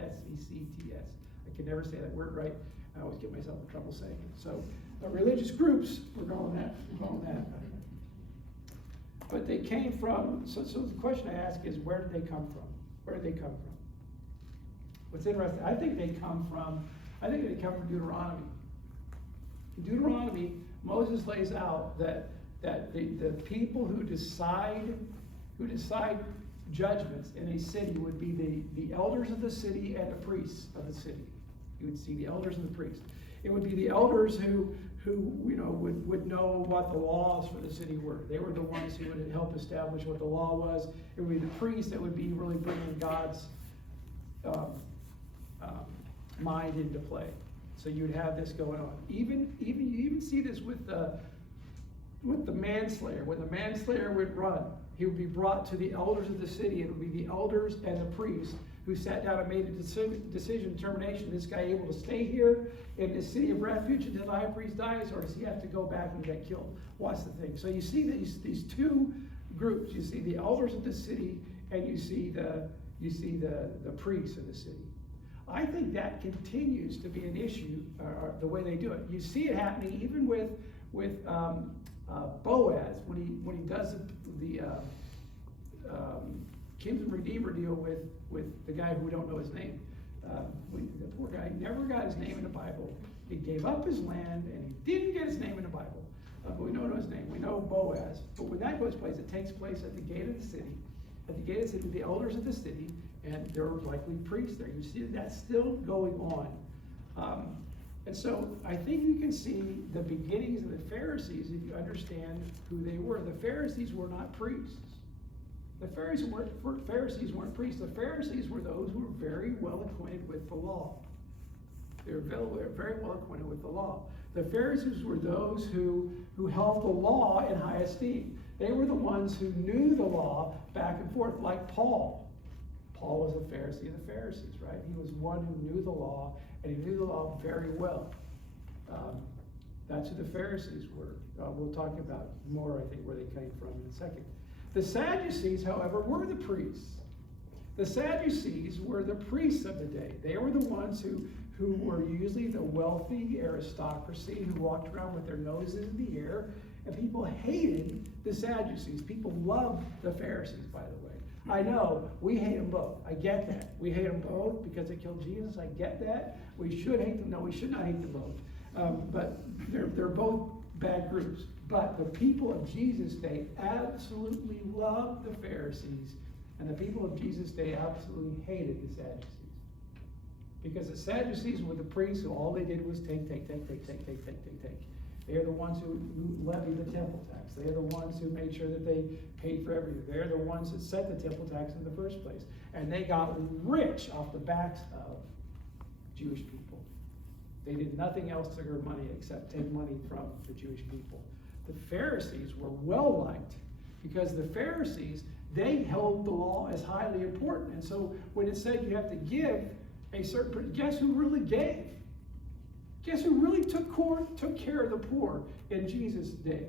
S-E-C-T-S. I can never say that word right. I always get myself in trouble saying it. So, religious groups, we're calling that. But they came from, so the question I ask is, where did they come from? What's interesting, I think they come from Deuteronomy. In Deuteronomy, Moses lays out that the people who decide judgments in a city would be the elders of the city and the priests of the city. You would see the elders and the priests. It would be the elders who would know what the laws for the city were. They were the ones who would help establish what the law was. It would be the priests that would be really bringing God's mind into play. So you'd have this going on. You even see this with the manslayer. When the manslayer would run, he would be brought to the elders of the city. It would be the elders and the priests who sat down and made a decision, determination. This guy able to stay here in the city of refuge until the high priest dies, or does he have to go back and get killed? What's the thing? So you see these two groups. You see the elders of the city, and you see the priests of the city. I think that continues to be an issue, the way they do it. You see it happening even with Boaz when he does the kinsman redeemer deal with the guy who we don't know his name. The poor guy never got his name in the Bible. He gave up his land and he didn't get his name in the Bible. But we don't know his name. We know Boaz. But when that goes place, it takes place at the gate of the city. At the gate of the city, the elders of the city, and there are likely priests there. You see that's still going on. And so I think you can see the beginnings of the Pharisees if you understand who they were. The Pharisees were not priests. The Pharisees weren't priests. The Pharisees were those who were very well acquainted with the law. They were very well acquainted with the law. The Pharisees were those who held the law in high esteem. They were the ones who knew the law back and forth, like Paul. Paul was a Pharisee of the Pharisees, right? He was one who knew the law, and he knew the law very well. That's who the Pharisees were. We'll talk about more, I think, where they came from in a second. The Sadducees, however, were the priests. The Sadducees were the priests of the day. They were the ones who were usually the wealthy aristocracy who walked around with their noses in the air, and people hated the Sadducees. People loved the Pharisees, by the way. I know, we hate them both. I get that. We hate them both because they killed Jesus. I get that. We should hate them. No, we should not hate them both. But they're both bad groups. But the people of Jesus' day absolutely loved the Pharisees, and the people of Jesus' day absolutely hated the Sadducees. Because the Sadducees were the priests who all they did was take. They are the ones who levied the temple tax. They are the ones who made sure that they paid for everything. They're the ones that set the temple tax in the first place. And they got rich off the backs of Jewish people. They did nothing else to earn money except take money from the Jewish people. The Pharisees were well liked because the Pharisees, they held the law as highly important. And so when it said you have to give a certain, guess who really gave? Guess who really took care of the poor in Jesus' day?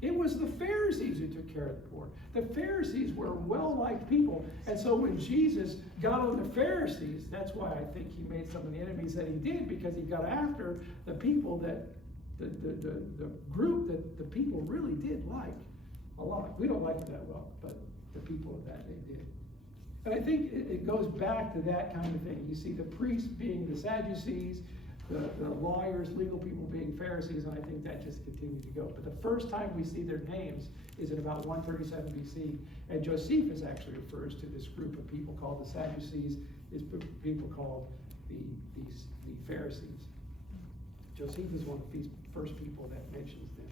It was the Pharisees who took care of the poor. The Pharisees were well-liked people. And so when Jesus got on the Pharisees, that's why I think he made some of the enemies that he did, because he got after the people that, the group that the people really did like a lot. We don't like it that well, but the people of that day did. And I think it goes back to that kind of thing. You see the priests being the Sadducees, the lawyers, legal people being Pharisees, and I think that just continued to go. But the first time we see their names is at about 137 BC, and Josephus actually refers to this group of people called the Sadducees, this group of people called the Pharisees. Josephus is one of the first people that mentions them.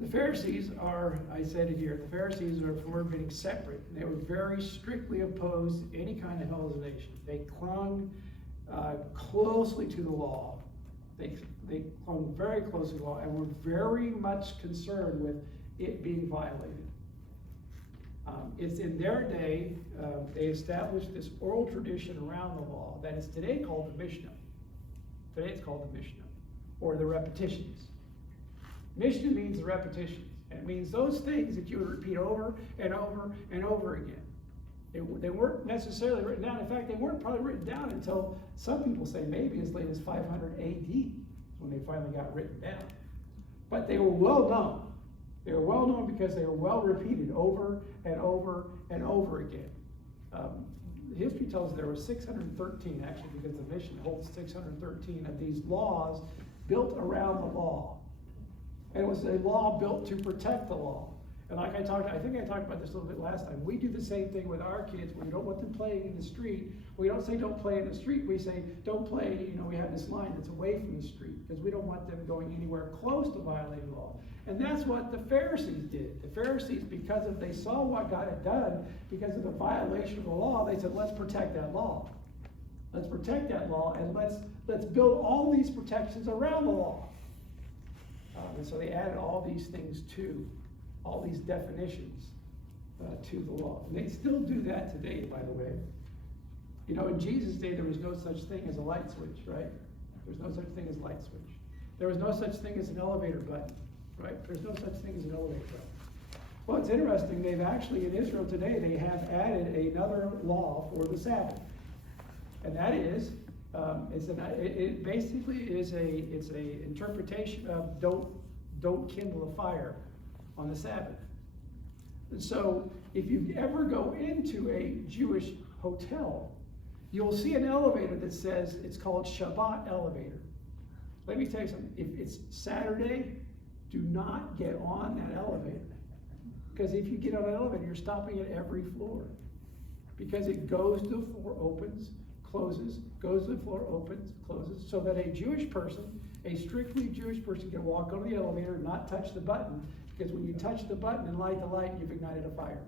The Pharisees are, I said it here, the Pharisees were being separate. They were very strictly opposed to any kind of Hellenization. They clung closely to the law. They clung very closely to the law and were very much concerned with it being violated. It's in their day, they established this oral tradition around the law that is today called the Mishnah. Today it's called the Mishnah, or the repetitions. Mishnah means the repetitions. And it means those things that you would repeat over and over and over again. They weren't necessarily written down. In fact, they weren't probably written down until some people say maybe as late as 500 AD when they finally got written down. But they were well known. They were well known because they were well repeated over and over and over again. History tells us there were 613 actually, because the mission holds 613 of these laws built around the law. And it was a law built to protect the law. And like I think I talked about this a little bit last time. We do the same thing with our kids. We don't want them playing in the street. We don't say don't play in the street. We say don't play, we have this line that's away from the street because we don't want them going anywhere close to violating law. And that's what the Pharisees did. The Pharisees, because they saw what God had done, because of the violation of the law, they said, let's protect that law. Let's protect that law, and let's build all these protections around the law. And so they added all these things all these definitions to the law. And they still do that today, by the way. In Jesus' day, there was no such thing as a light switch, right? There's no such thing as light switch. There was no such thing as an elevator button, right? There's no such thing as an elevator button. Well, it's interesting. They've actually, in Israel today, they have added another law for the Sabbath. And that is, it basically is it's a interpretation of don't kindle a fire on the Sabbath. And so if you ever go into a Jewish hotel, you'll see an elevator that says it's called Shabbat elevator. Let me tell you something. If it's Saturday, do not get on that elevator. Because if you get on an elevator, you're stopping at every floor. Because it goes to the floor, opens, closes, goes to the floor, opens, closes, so that a Jewish person, a strictly Jewish person, can walk on the elevator and not touch the button, because when you touch the button and light the light, you've ignited a fire.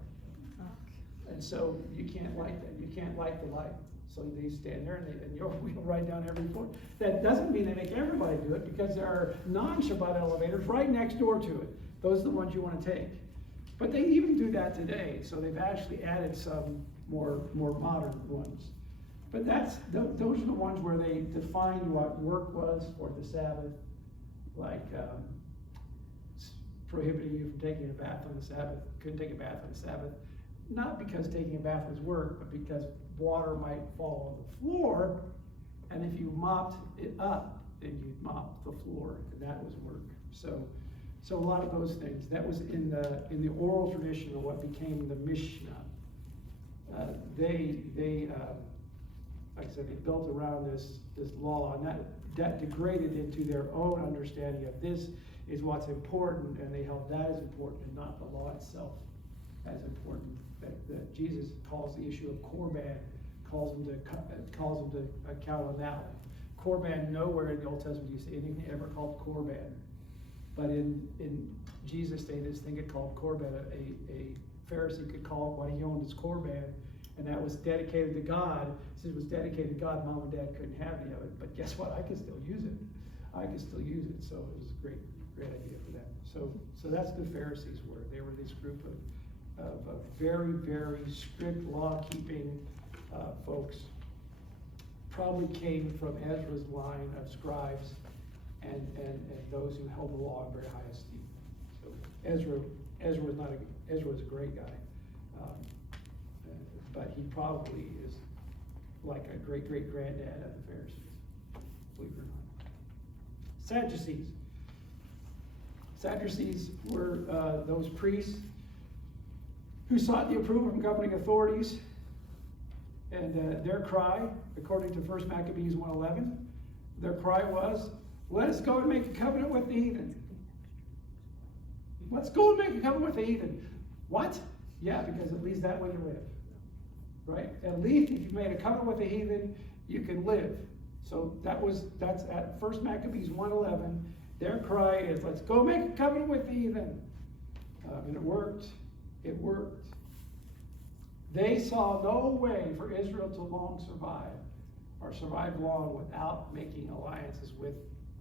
And so you can't light that. You can't light the light. So they stand there and you'll wheel right down every floor. That doesn't mean they make everybody do it, because there are non-Shabbat elevators right next door to it. Those are the ones you want to take. But they even do that today. So they've actually added some more modern ones. But those are the ones where they defined what work was for the Sabbath, like prohibiting you from taking a bath on the Sabbath. Couldn't take a bath on the Sabbath, not because taking a bath was work, but because water might fall on the floor, and if you mopped it up, then you'd mop the floor, and that was work. So a lot of those things. That was in the oral tradition of what became the Mishnah. Like I said, they built around this law, and that degraded into their own understanding of this is what's important, and they held that as important and not the law itself as important. That Jesus calls the issue of Korban, calls them to account on that one. Korban, nowhere in the Old Testament do you see anything ever called Korban. But in Jesus' day, this thing get called Korban. A Pharisee could call it what he owned as Korban, and that was dedicated to God. Since it was dedicated to God, Mom and Dad couldn't have any of it. But guess what? I could still use it. So it was a great idea for them. So that's the Pharisees were. They were this group of very, very strict law-keeping folks. Probably came from Ezra's line of scribes and those who held the law in very high esteem. So Ezra was a great guy. But he probably is like a great-great-granddad of the Pharisees, believe it or not. Sadducees were those priests who sought the approval from governing authorities, and their cry, according to 1 Maccabees 1:11, their cry was, let us go and make a covenant with the heathen. Let's go and make a covenant with the heathen. What? Yeah, because at least that way you live. Right? At least if you've made a covenant with the heathen, you can live. So that's at 1 Maccabees 1:11. Their cry is, let's go make a covenant with the heathen. And it worked. It worked. They saw no way for Israel to long survive or survive long without making alliances with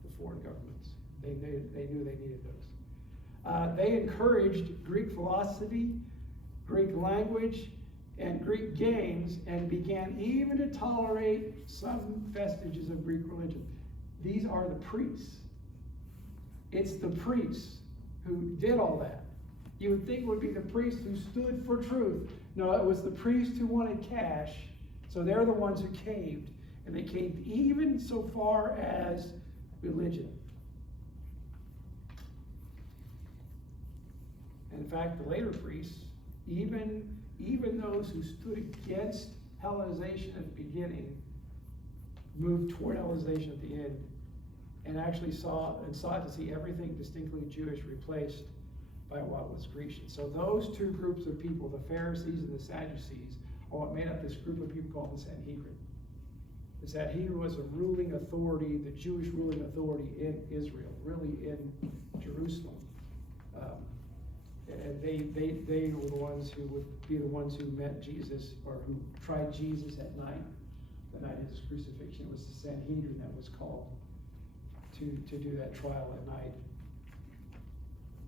the foreign governments. They knew they needed those. They encouraged Greek philosophy, Greek language, and Greek games, and began even to tolerate some vestiges of Greek religion. These are the priests. It's the priests who did all that. You would think it would be the priests who stood for truth. No, it was the priests who wanted cash, so they're the ones who caved. And they caved even so far as religion. And in fact, the later priests, even those who stood against Hellenization at the beginning, moved toward Hellenization at the end, and actually sought to see everything distinctly Jewish replaced by what was Grecian. So those two groups of people, the Pharisees and the Sadducees, are what made up this group of people called the Sanhedrin. The Sanhedrin was a ruling authority, the Jewish ruling authority in Israel, really in Jerusalem. And they were the ones who would be the ones who met Jesus, or who tried Jesus at night, the night of his crucifixion. It was the Sanhedrin that was called to do that trial at night.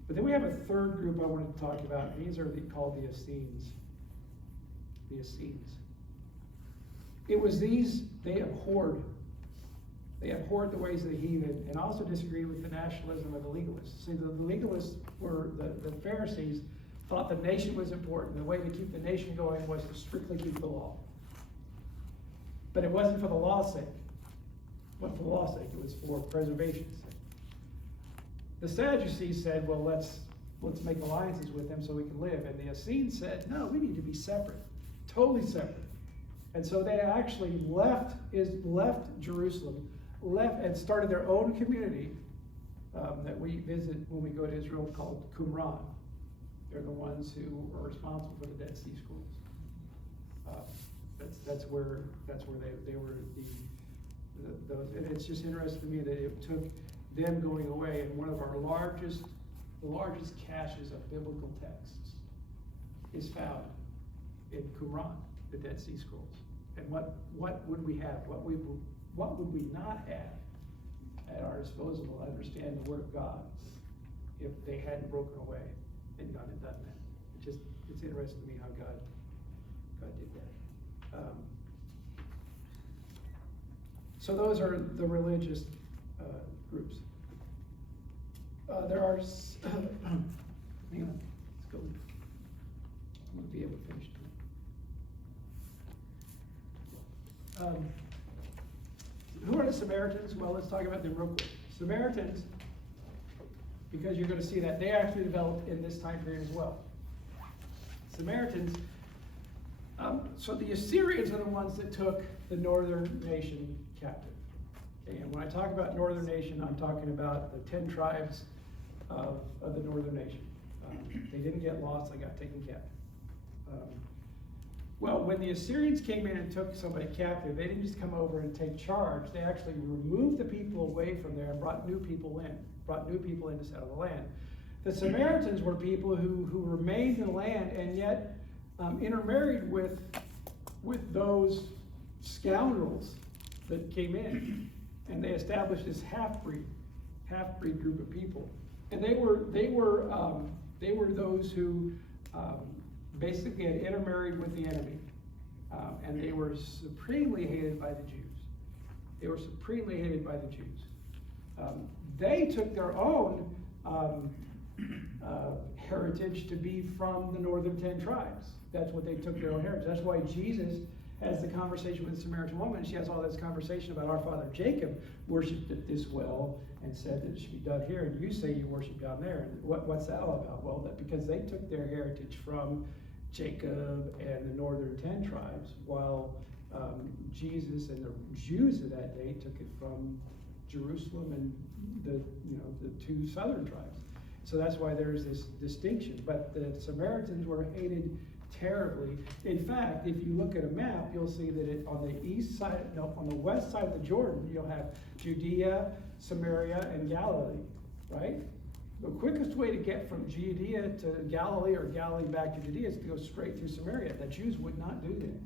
But then we have a third group I wanted to talk about. These are called the Essenes. The Essenes. It was these, they abhorred the ways of the heathen, and also disagreed with the nationalism of the legalists. See, the legalists were, the Pharisees thought the nation was important. The way to keep the nation going was to strictly keep the law. But it wasn't for the law's sake. It wasn't for the law's sake, it was for preservation's sake. The Sadducees said, well, let's make alliances with them so we can live. And the Essenes said, no, we need to be separate, totally separate. And so they actually left Jerusalem, and started their own community that we visit when we go to Israel, called Qumran. They're the ones who are responsible for the Dead Sea Scrolls. That's where they were those. And it's just interesting to me that it took them going away, and one of our largest caches of biblical texts is found in Qumran, the Dead Sea Scrolls. And what would we have? What would we not have at our disposal to understand the Word of God if they hadn't broken away and gone and done that? It's interesting to me how God did that. So those are the religious groups. There are. Hang on, let's go. I'm going to be able to finish. Who are the Samaritans? Well, let's talk about them real quick. Samaritans, because you're going to see that, they actually developed in this time period as well. Samaritans, so the Assyrians are the ones that took the northern nation captive. Okay, and when I talk about northern nation, I'm talking about the 10 tribes of the northern nation. They didn't get lost, they got taken captive. Well, when the Assyrians came in and took somebody captive, they didn't just come over and take charge. They actually removed the people away from there and brought new people in to settle the land. The Samaritans were people who remained in the land and yet intermarried with those scoundrels that came in, and they established this half-breed group of people. And they were those who basically had intermarried with the enemy, and they were supremely hated by the Jews. They took their own heritage to be from the northern 10 tribes. That's what they took their own heritage. That's why Jesus has the conversation with the Samaritan woman. She has all this conversation about our father Jacob worshipped at this well and said that it should be done here, and you say you worship down there. And what's that all about? Well, because they took their heritage from Jacob and the northern 10 tribes, while Jesus and the Jews of that day took it from Jerusalem and the two southern tribes. So that's why there's this distinction. But the Samaritans were hated terribly. In fact, if you look at a map, you'll see that on the west side of the Jordan, you'll have Judea, Samaria, and Galilee, right? The quickest way to get from Judea to Galilee or Galilee back to Judea is to go straight through Samaria. The Jews would not do that.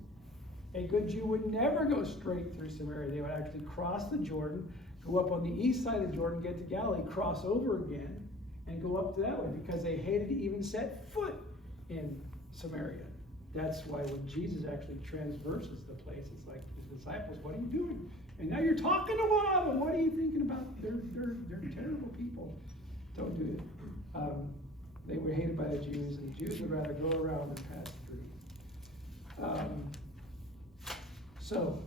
A good Jew would never go straight through Samaria. They would actually cross the Jordan, go up on the east side of the Jordan, get to Galilee, cross over again, and go up to that way, because they hated to even set foot in Samaria. That's why when Jesus actually transverses the place, it's like his disciples, what are you doing? And now you're talking to one of them. What are you thinking about? They're terrible people. Don't do it. They were hated by the Jews, and the Jews would rather go around than pass through. So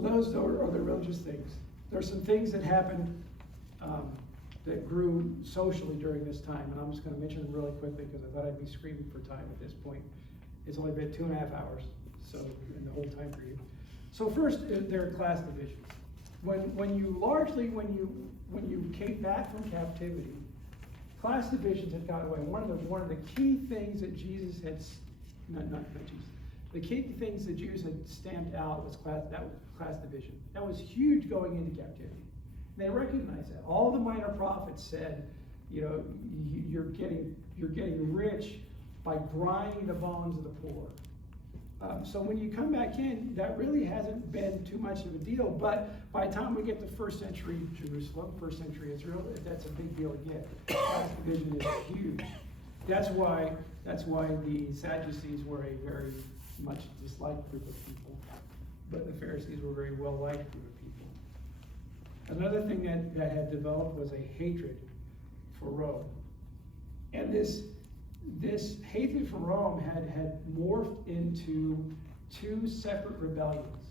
those are the religious things. There are some things that happened that grew socially during this time, and I'm just going to mention them really quickly because I thought I'd be screaming for time at this point. It's only been 2.5 hours, so in the whole time period. So first, there are class divisions. when you came back from captivity, class divisions had gone away. One of the key things that Jesus had, not Jesus, the key things that Jews had stamped out was class division. That was huge going into captivity. And they recognized that. All the minor prophets said, you're getting rich by grinding the bones of the poor. So when you come back in, that really hasn't been too much of a deal. But by the time we get to first century Jerusalem, first century Israel, that's a big deal again. Class division is huge. That's why the Sadducees were a very much disliked group of people, but the Pharisees were a very well-liked group of people. Another thing that had developed was a hatred for Rome. And this hatred for Rome had morphed into two separate rebellions.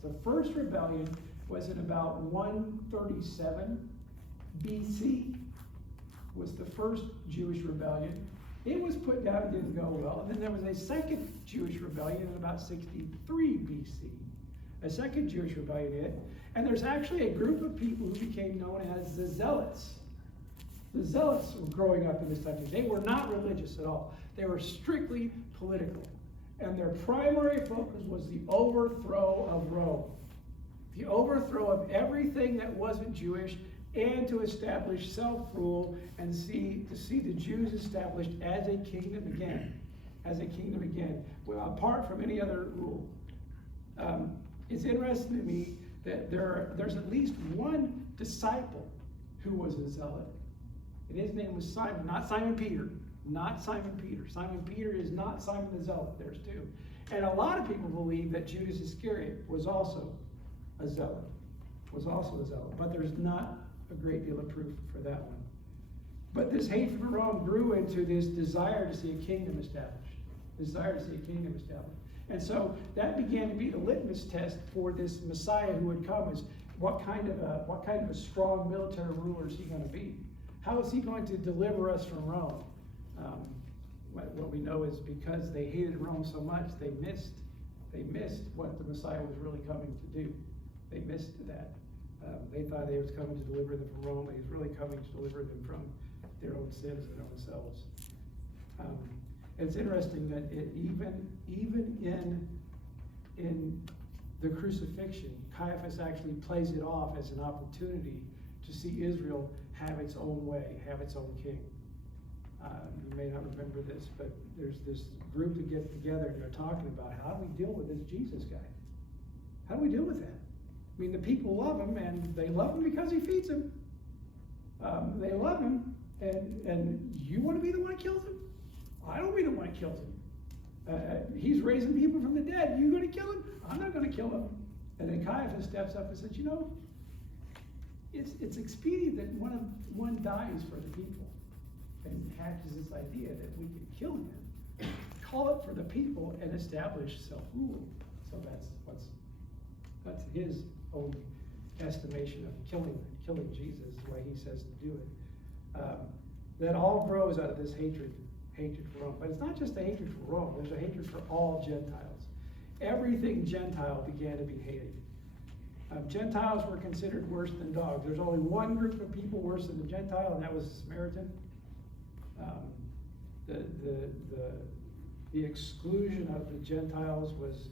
The first rebellion was in about 137 BC, was the first Jewish rebellion. It was put down, it didn't go well. And then there was a second Jewish rebellion in about 63 BC. A second Jewish rebellion hit. And there's actually a group of people who became known as the Zealots. The Zealots were growing up in this time. They were not religious at all. They were strictly political. And their primary focus was the overthrow of Rome. The overthrow of everything that wasn't Jewish, and to establish self-rule and to see the Jews established as a kingdom again, well, apart from any other rule. It's interesting to me that there's at least one disciple who was a zealot. And his name was Simon, not Simon Peter. Simon Peter is not Simon the Zealot. There's two. And a lot of people believe that Judas Iscariot was also a zealot. But there's not a great deal of proof for that one. But this hate for Rome grew into this desire to see a kingdom established. And so that began to be the litmus test for this Messiah who would come, is what kind of a strong military ruler is he going to be? How is he going to deliver us from Rome? What we know is because they hated Rome so much, they missed what the Messiah was really coming to do. They missed that. They thought he was coming to deliver them from Rome, but he's really coming to deliver them from their own sins and their own selves. It's interesting that even in the crucifixion, Caiaphas actually plays it off as an opportunity to see Israel have its own way, have its own king. You may not remember this, but there's this group that gets together and they're talking about how do we deal with this Jesus guy? How do we deal with that? I mean, the people love him, and they love him because he feeds them. They love him, and you want to be the one that kills him? I don't be the one that kills him. He's raising people from the dead. You going to kill him? I'm not going to kill him. And then Caiaphas steps up and says, it's expedient that one dies for the people. And hatches this idea that we can kill him, call it for the people, and establish self-rule. So that's his own estimation of killing Jesus, the way he says to do it. That all grows out of this hatred for Rome. But it's not just a hatred for Rome. There's a hatred for all Gentiles. Everything Gentile began to be hated. Gentiles were considered worse than dogs. There's only one group of people worse than the Gentile, and that was the Samaritan. The exclusion of the Gentiles was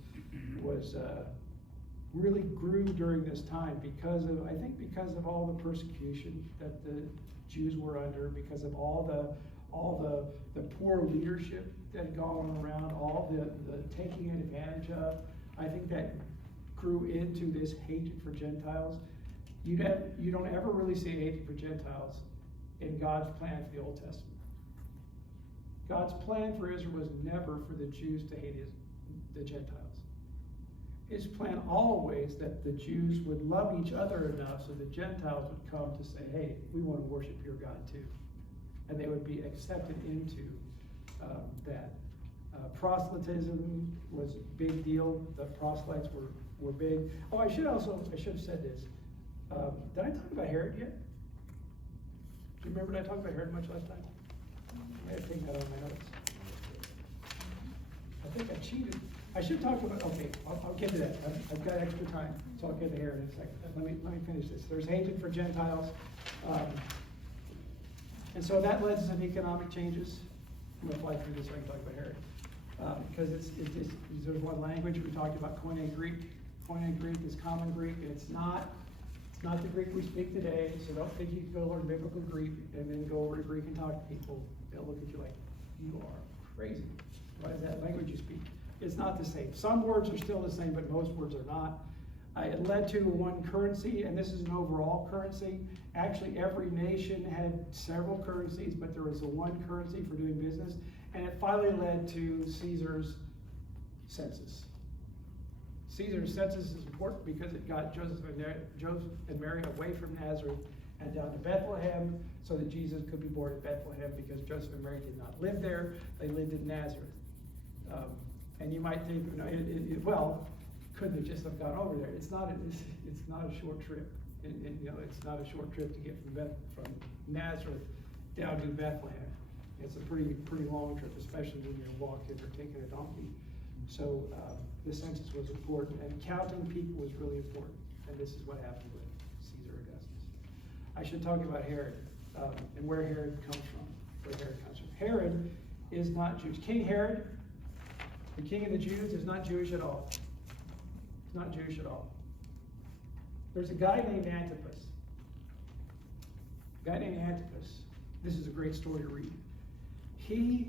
really grew during this time because of all the persecution that the Jews were under, because of all the poor leadership that had gone around, all the taking advantage of. I think that grew into this hatred for Gentiles. You don't ever really see hatred for Gentiles in God's plan for the Old Testament. God's plan for Israel was never for the Jews to hate the Gentiles. His plan always that the Jews would love each other enough so the Gentiles would come to say, hey, we want to worship your God too. And they would be accepted into that. Proselytism was a big deal. The proselytes were big. Oh, I should have said this. Did I talk about Herod yet? Do you remember did I talk about Herod much last time? I may have taken that out of my notes. I think I cheated. I should talk about, okay, I'll get to that. I've got extra time, so I'll get to Herod in a second. Let me finish this. There's hatred for Gentiles. And so that led to some economic changes. I'm going to fly through this so I can talk about Herod. Because there's one language. We talked about Koine Greek. Koine Greek is common Greek, and it's not the Greek we speak today. So don't think you can go learn biblical Greek and then go over to Greek and talk to people. They'll look at you like, you are crazy. What is that language you speak? It's not the same. Some words are still the same, but most words are not. It led to one currency, and this is an overall currency. Actually, every nation had several currencies, but there was a one currency for doing business. And it finally led to Caesar's census. Caesar's census is important because it got Joseph and Mary away from Nazareth and down to Bethlehem so that Jesus could be born in Bethlehem, because Joseph and Mary did not live there. They lived in Nazareth. And you might think, couldn't it just have gone over there? It's not a short trip. It's not a short trip to get from Nazareth down to Bethlehem. It's a pretty long trip, especially when you're walking or taking a donkey. So the census was important, and counting people was really important. And this is what happened with Caesar Augustus. I should talk about Herod and where Herod comes from. Herod is not Jewish. King Herod, the king of the Jews, is not Jewish at all. He's not Jewish at all. There's a guy named Antipas. This is a great story to read. He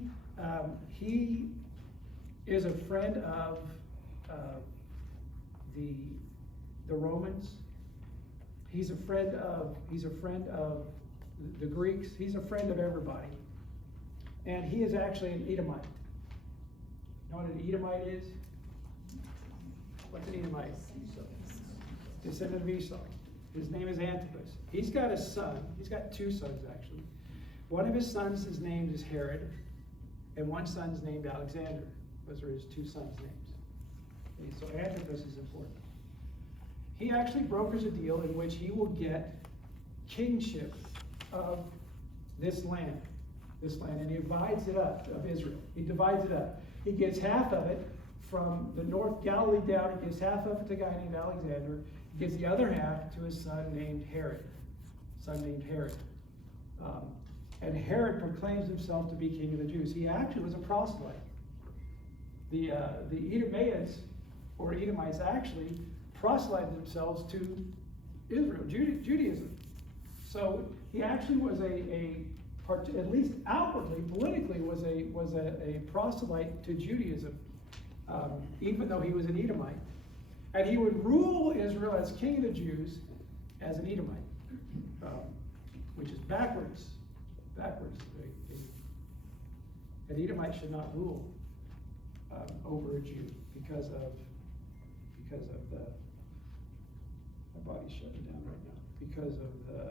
is a friend of the Romans. He's a friend of the Greeks. He's a friend of everybody. And he is actually an Edomite. You know what an Edomite is? What's an Edomite? Descendant of Esau. His name is Antipas. He's got a son. He's got two sons, actually. One of his sons is named as Herod, and one son is named Alexander. Those are his two sons' names. Okay, so Antipas is important. He actually brokers a deal in which he will get kingship of this land, and he divides it up, of Israel. He divides it up. He gets half of it from the North Galilee down. He gives half of it to a guy named Alexander. He gives the other half to his son named Herod. And Herod proclaims himself to be king of the Jews. He actually was a proselyte. The Edomites, or Edomites, actually proselyted themselves to Israel, Judaism. So he actually was at least outwardly, politically, was a proselyte to Judaism, even though he was an Edomite. And he would rule Israel as king of the Jews as an Edomite, which is backwards. An Edomite should not rule over a Jew because of the, my body's shutting down right now, because of the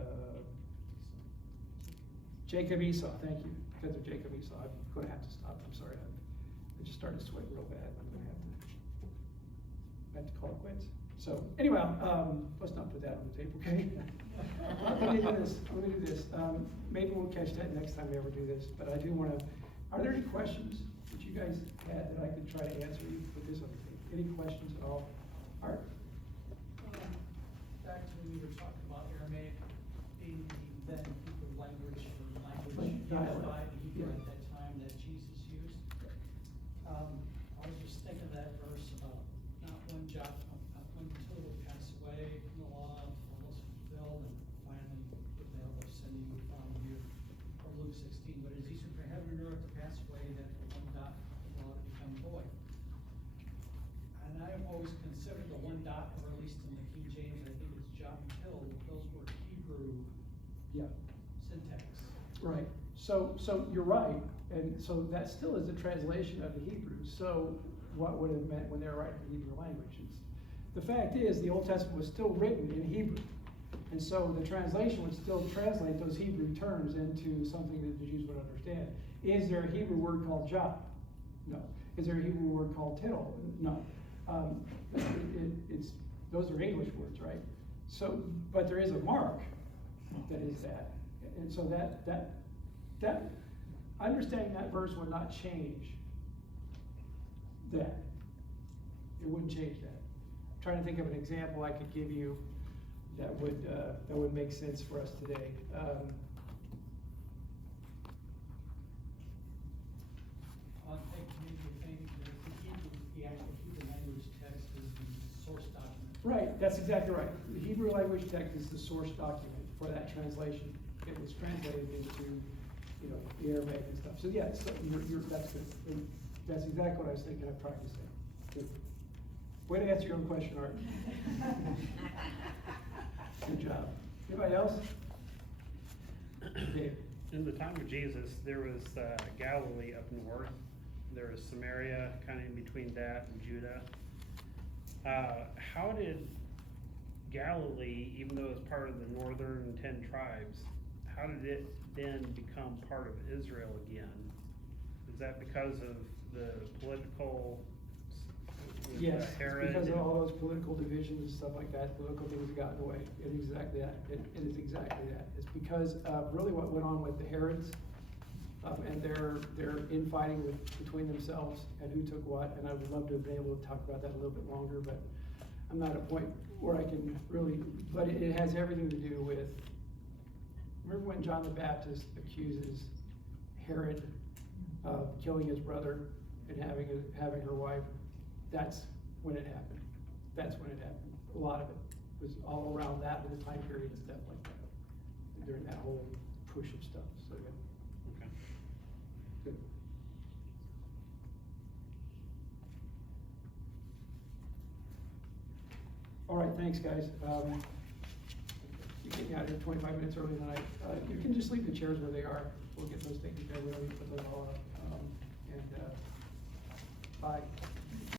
Jacob Esau, thank you, because of Jacob Esau. I'm going to have to stop, I'm sorry, I just started sweating real bad. I'm going to have to call it quits. So anyway, let's not put that on the tape, okay? Let me do this. Maybe we'll catch that next time we ever do this, but I do want to, are there any questions that you guys had that I could try to answer? You can put this on the tape. Any questions at all? Art? Back to when you were talking about Aramaic being the then Hebrew language, or language used by the Hebrew at that time that Jesus used. I was just thinking of that verse about not one jot, not one tittle will pass away from the law until all is fulfilled, and finally the veil of sin you found here, or Luke 16. But it's easier for heaven and earth to pass away than for one dot of the law to become void. And I've always considered the one dot, or at least in the King James, I think it's jot and tittle, those were Hebrew syntax. Right. So you're right, and so that still is a translation of the Hebrew. So what would it have meant when they were writing the Hebrew language? The fact is, the Old Testament was still written in Hebrew, and so the translation would still translate those Hebrew terms into something that the Jews would understand. Is there a Hebrew word called jot? No. Is there a Hebrew word called tittle? No. Those are English words, right? So, but there is a mark that is that, and so that understanding that verse would not change that. It wouldn't change that. I'm trying to think of an example I could give you that would make sense for us today. I think maybe you think that the actual Hebrew language text is the source document. Right, that's exactly right. The Hebrew language text is the source document for that translation. It was translated into, the Aramaic and stuff. So yeah, so that's good. And that's exactly what I was thinking of trying to say. Good. Way to answer your own question, Art. Good job. Anybody else? Dave. In the time of Jesus, there was Galilee up north. There was Samaria, kind of in between that and Judah. How did Galilee, even though it was part of the northern 10 tribes, how did it then become part of Israel again? Is that because of the political, with Yes, it's Herod? because of all those political divisions and stuff like that, political things got in the way. It is exactly that. It is exactly that. It's because of really what went on with the Herods, and their infighting between themselves and who took what. And I would love to have been able to talk about that a little bit longer, but I'm not at a point where I can really, but it has everything to do with, remember when John the Baptist accuses Herod of killing his brother and having her wife? That's when it happened. That's when it happened. A lot of it was all around that, in the time period and stuff like that, during that whole push of stuff. So yeah. Okay. Good. All right, thanks, guys. You're getting out of here 25 minutes early tonight. You can just leave the chairs where they are. We'll get those taken care of. We don't need to put those all up. Bye.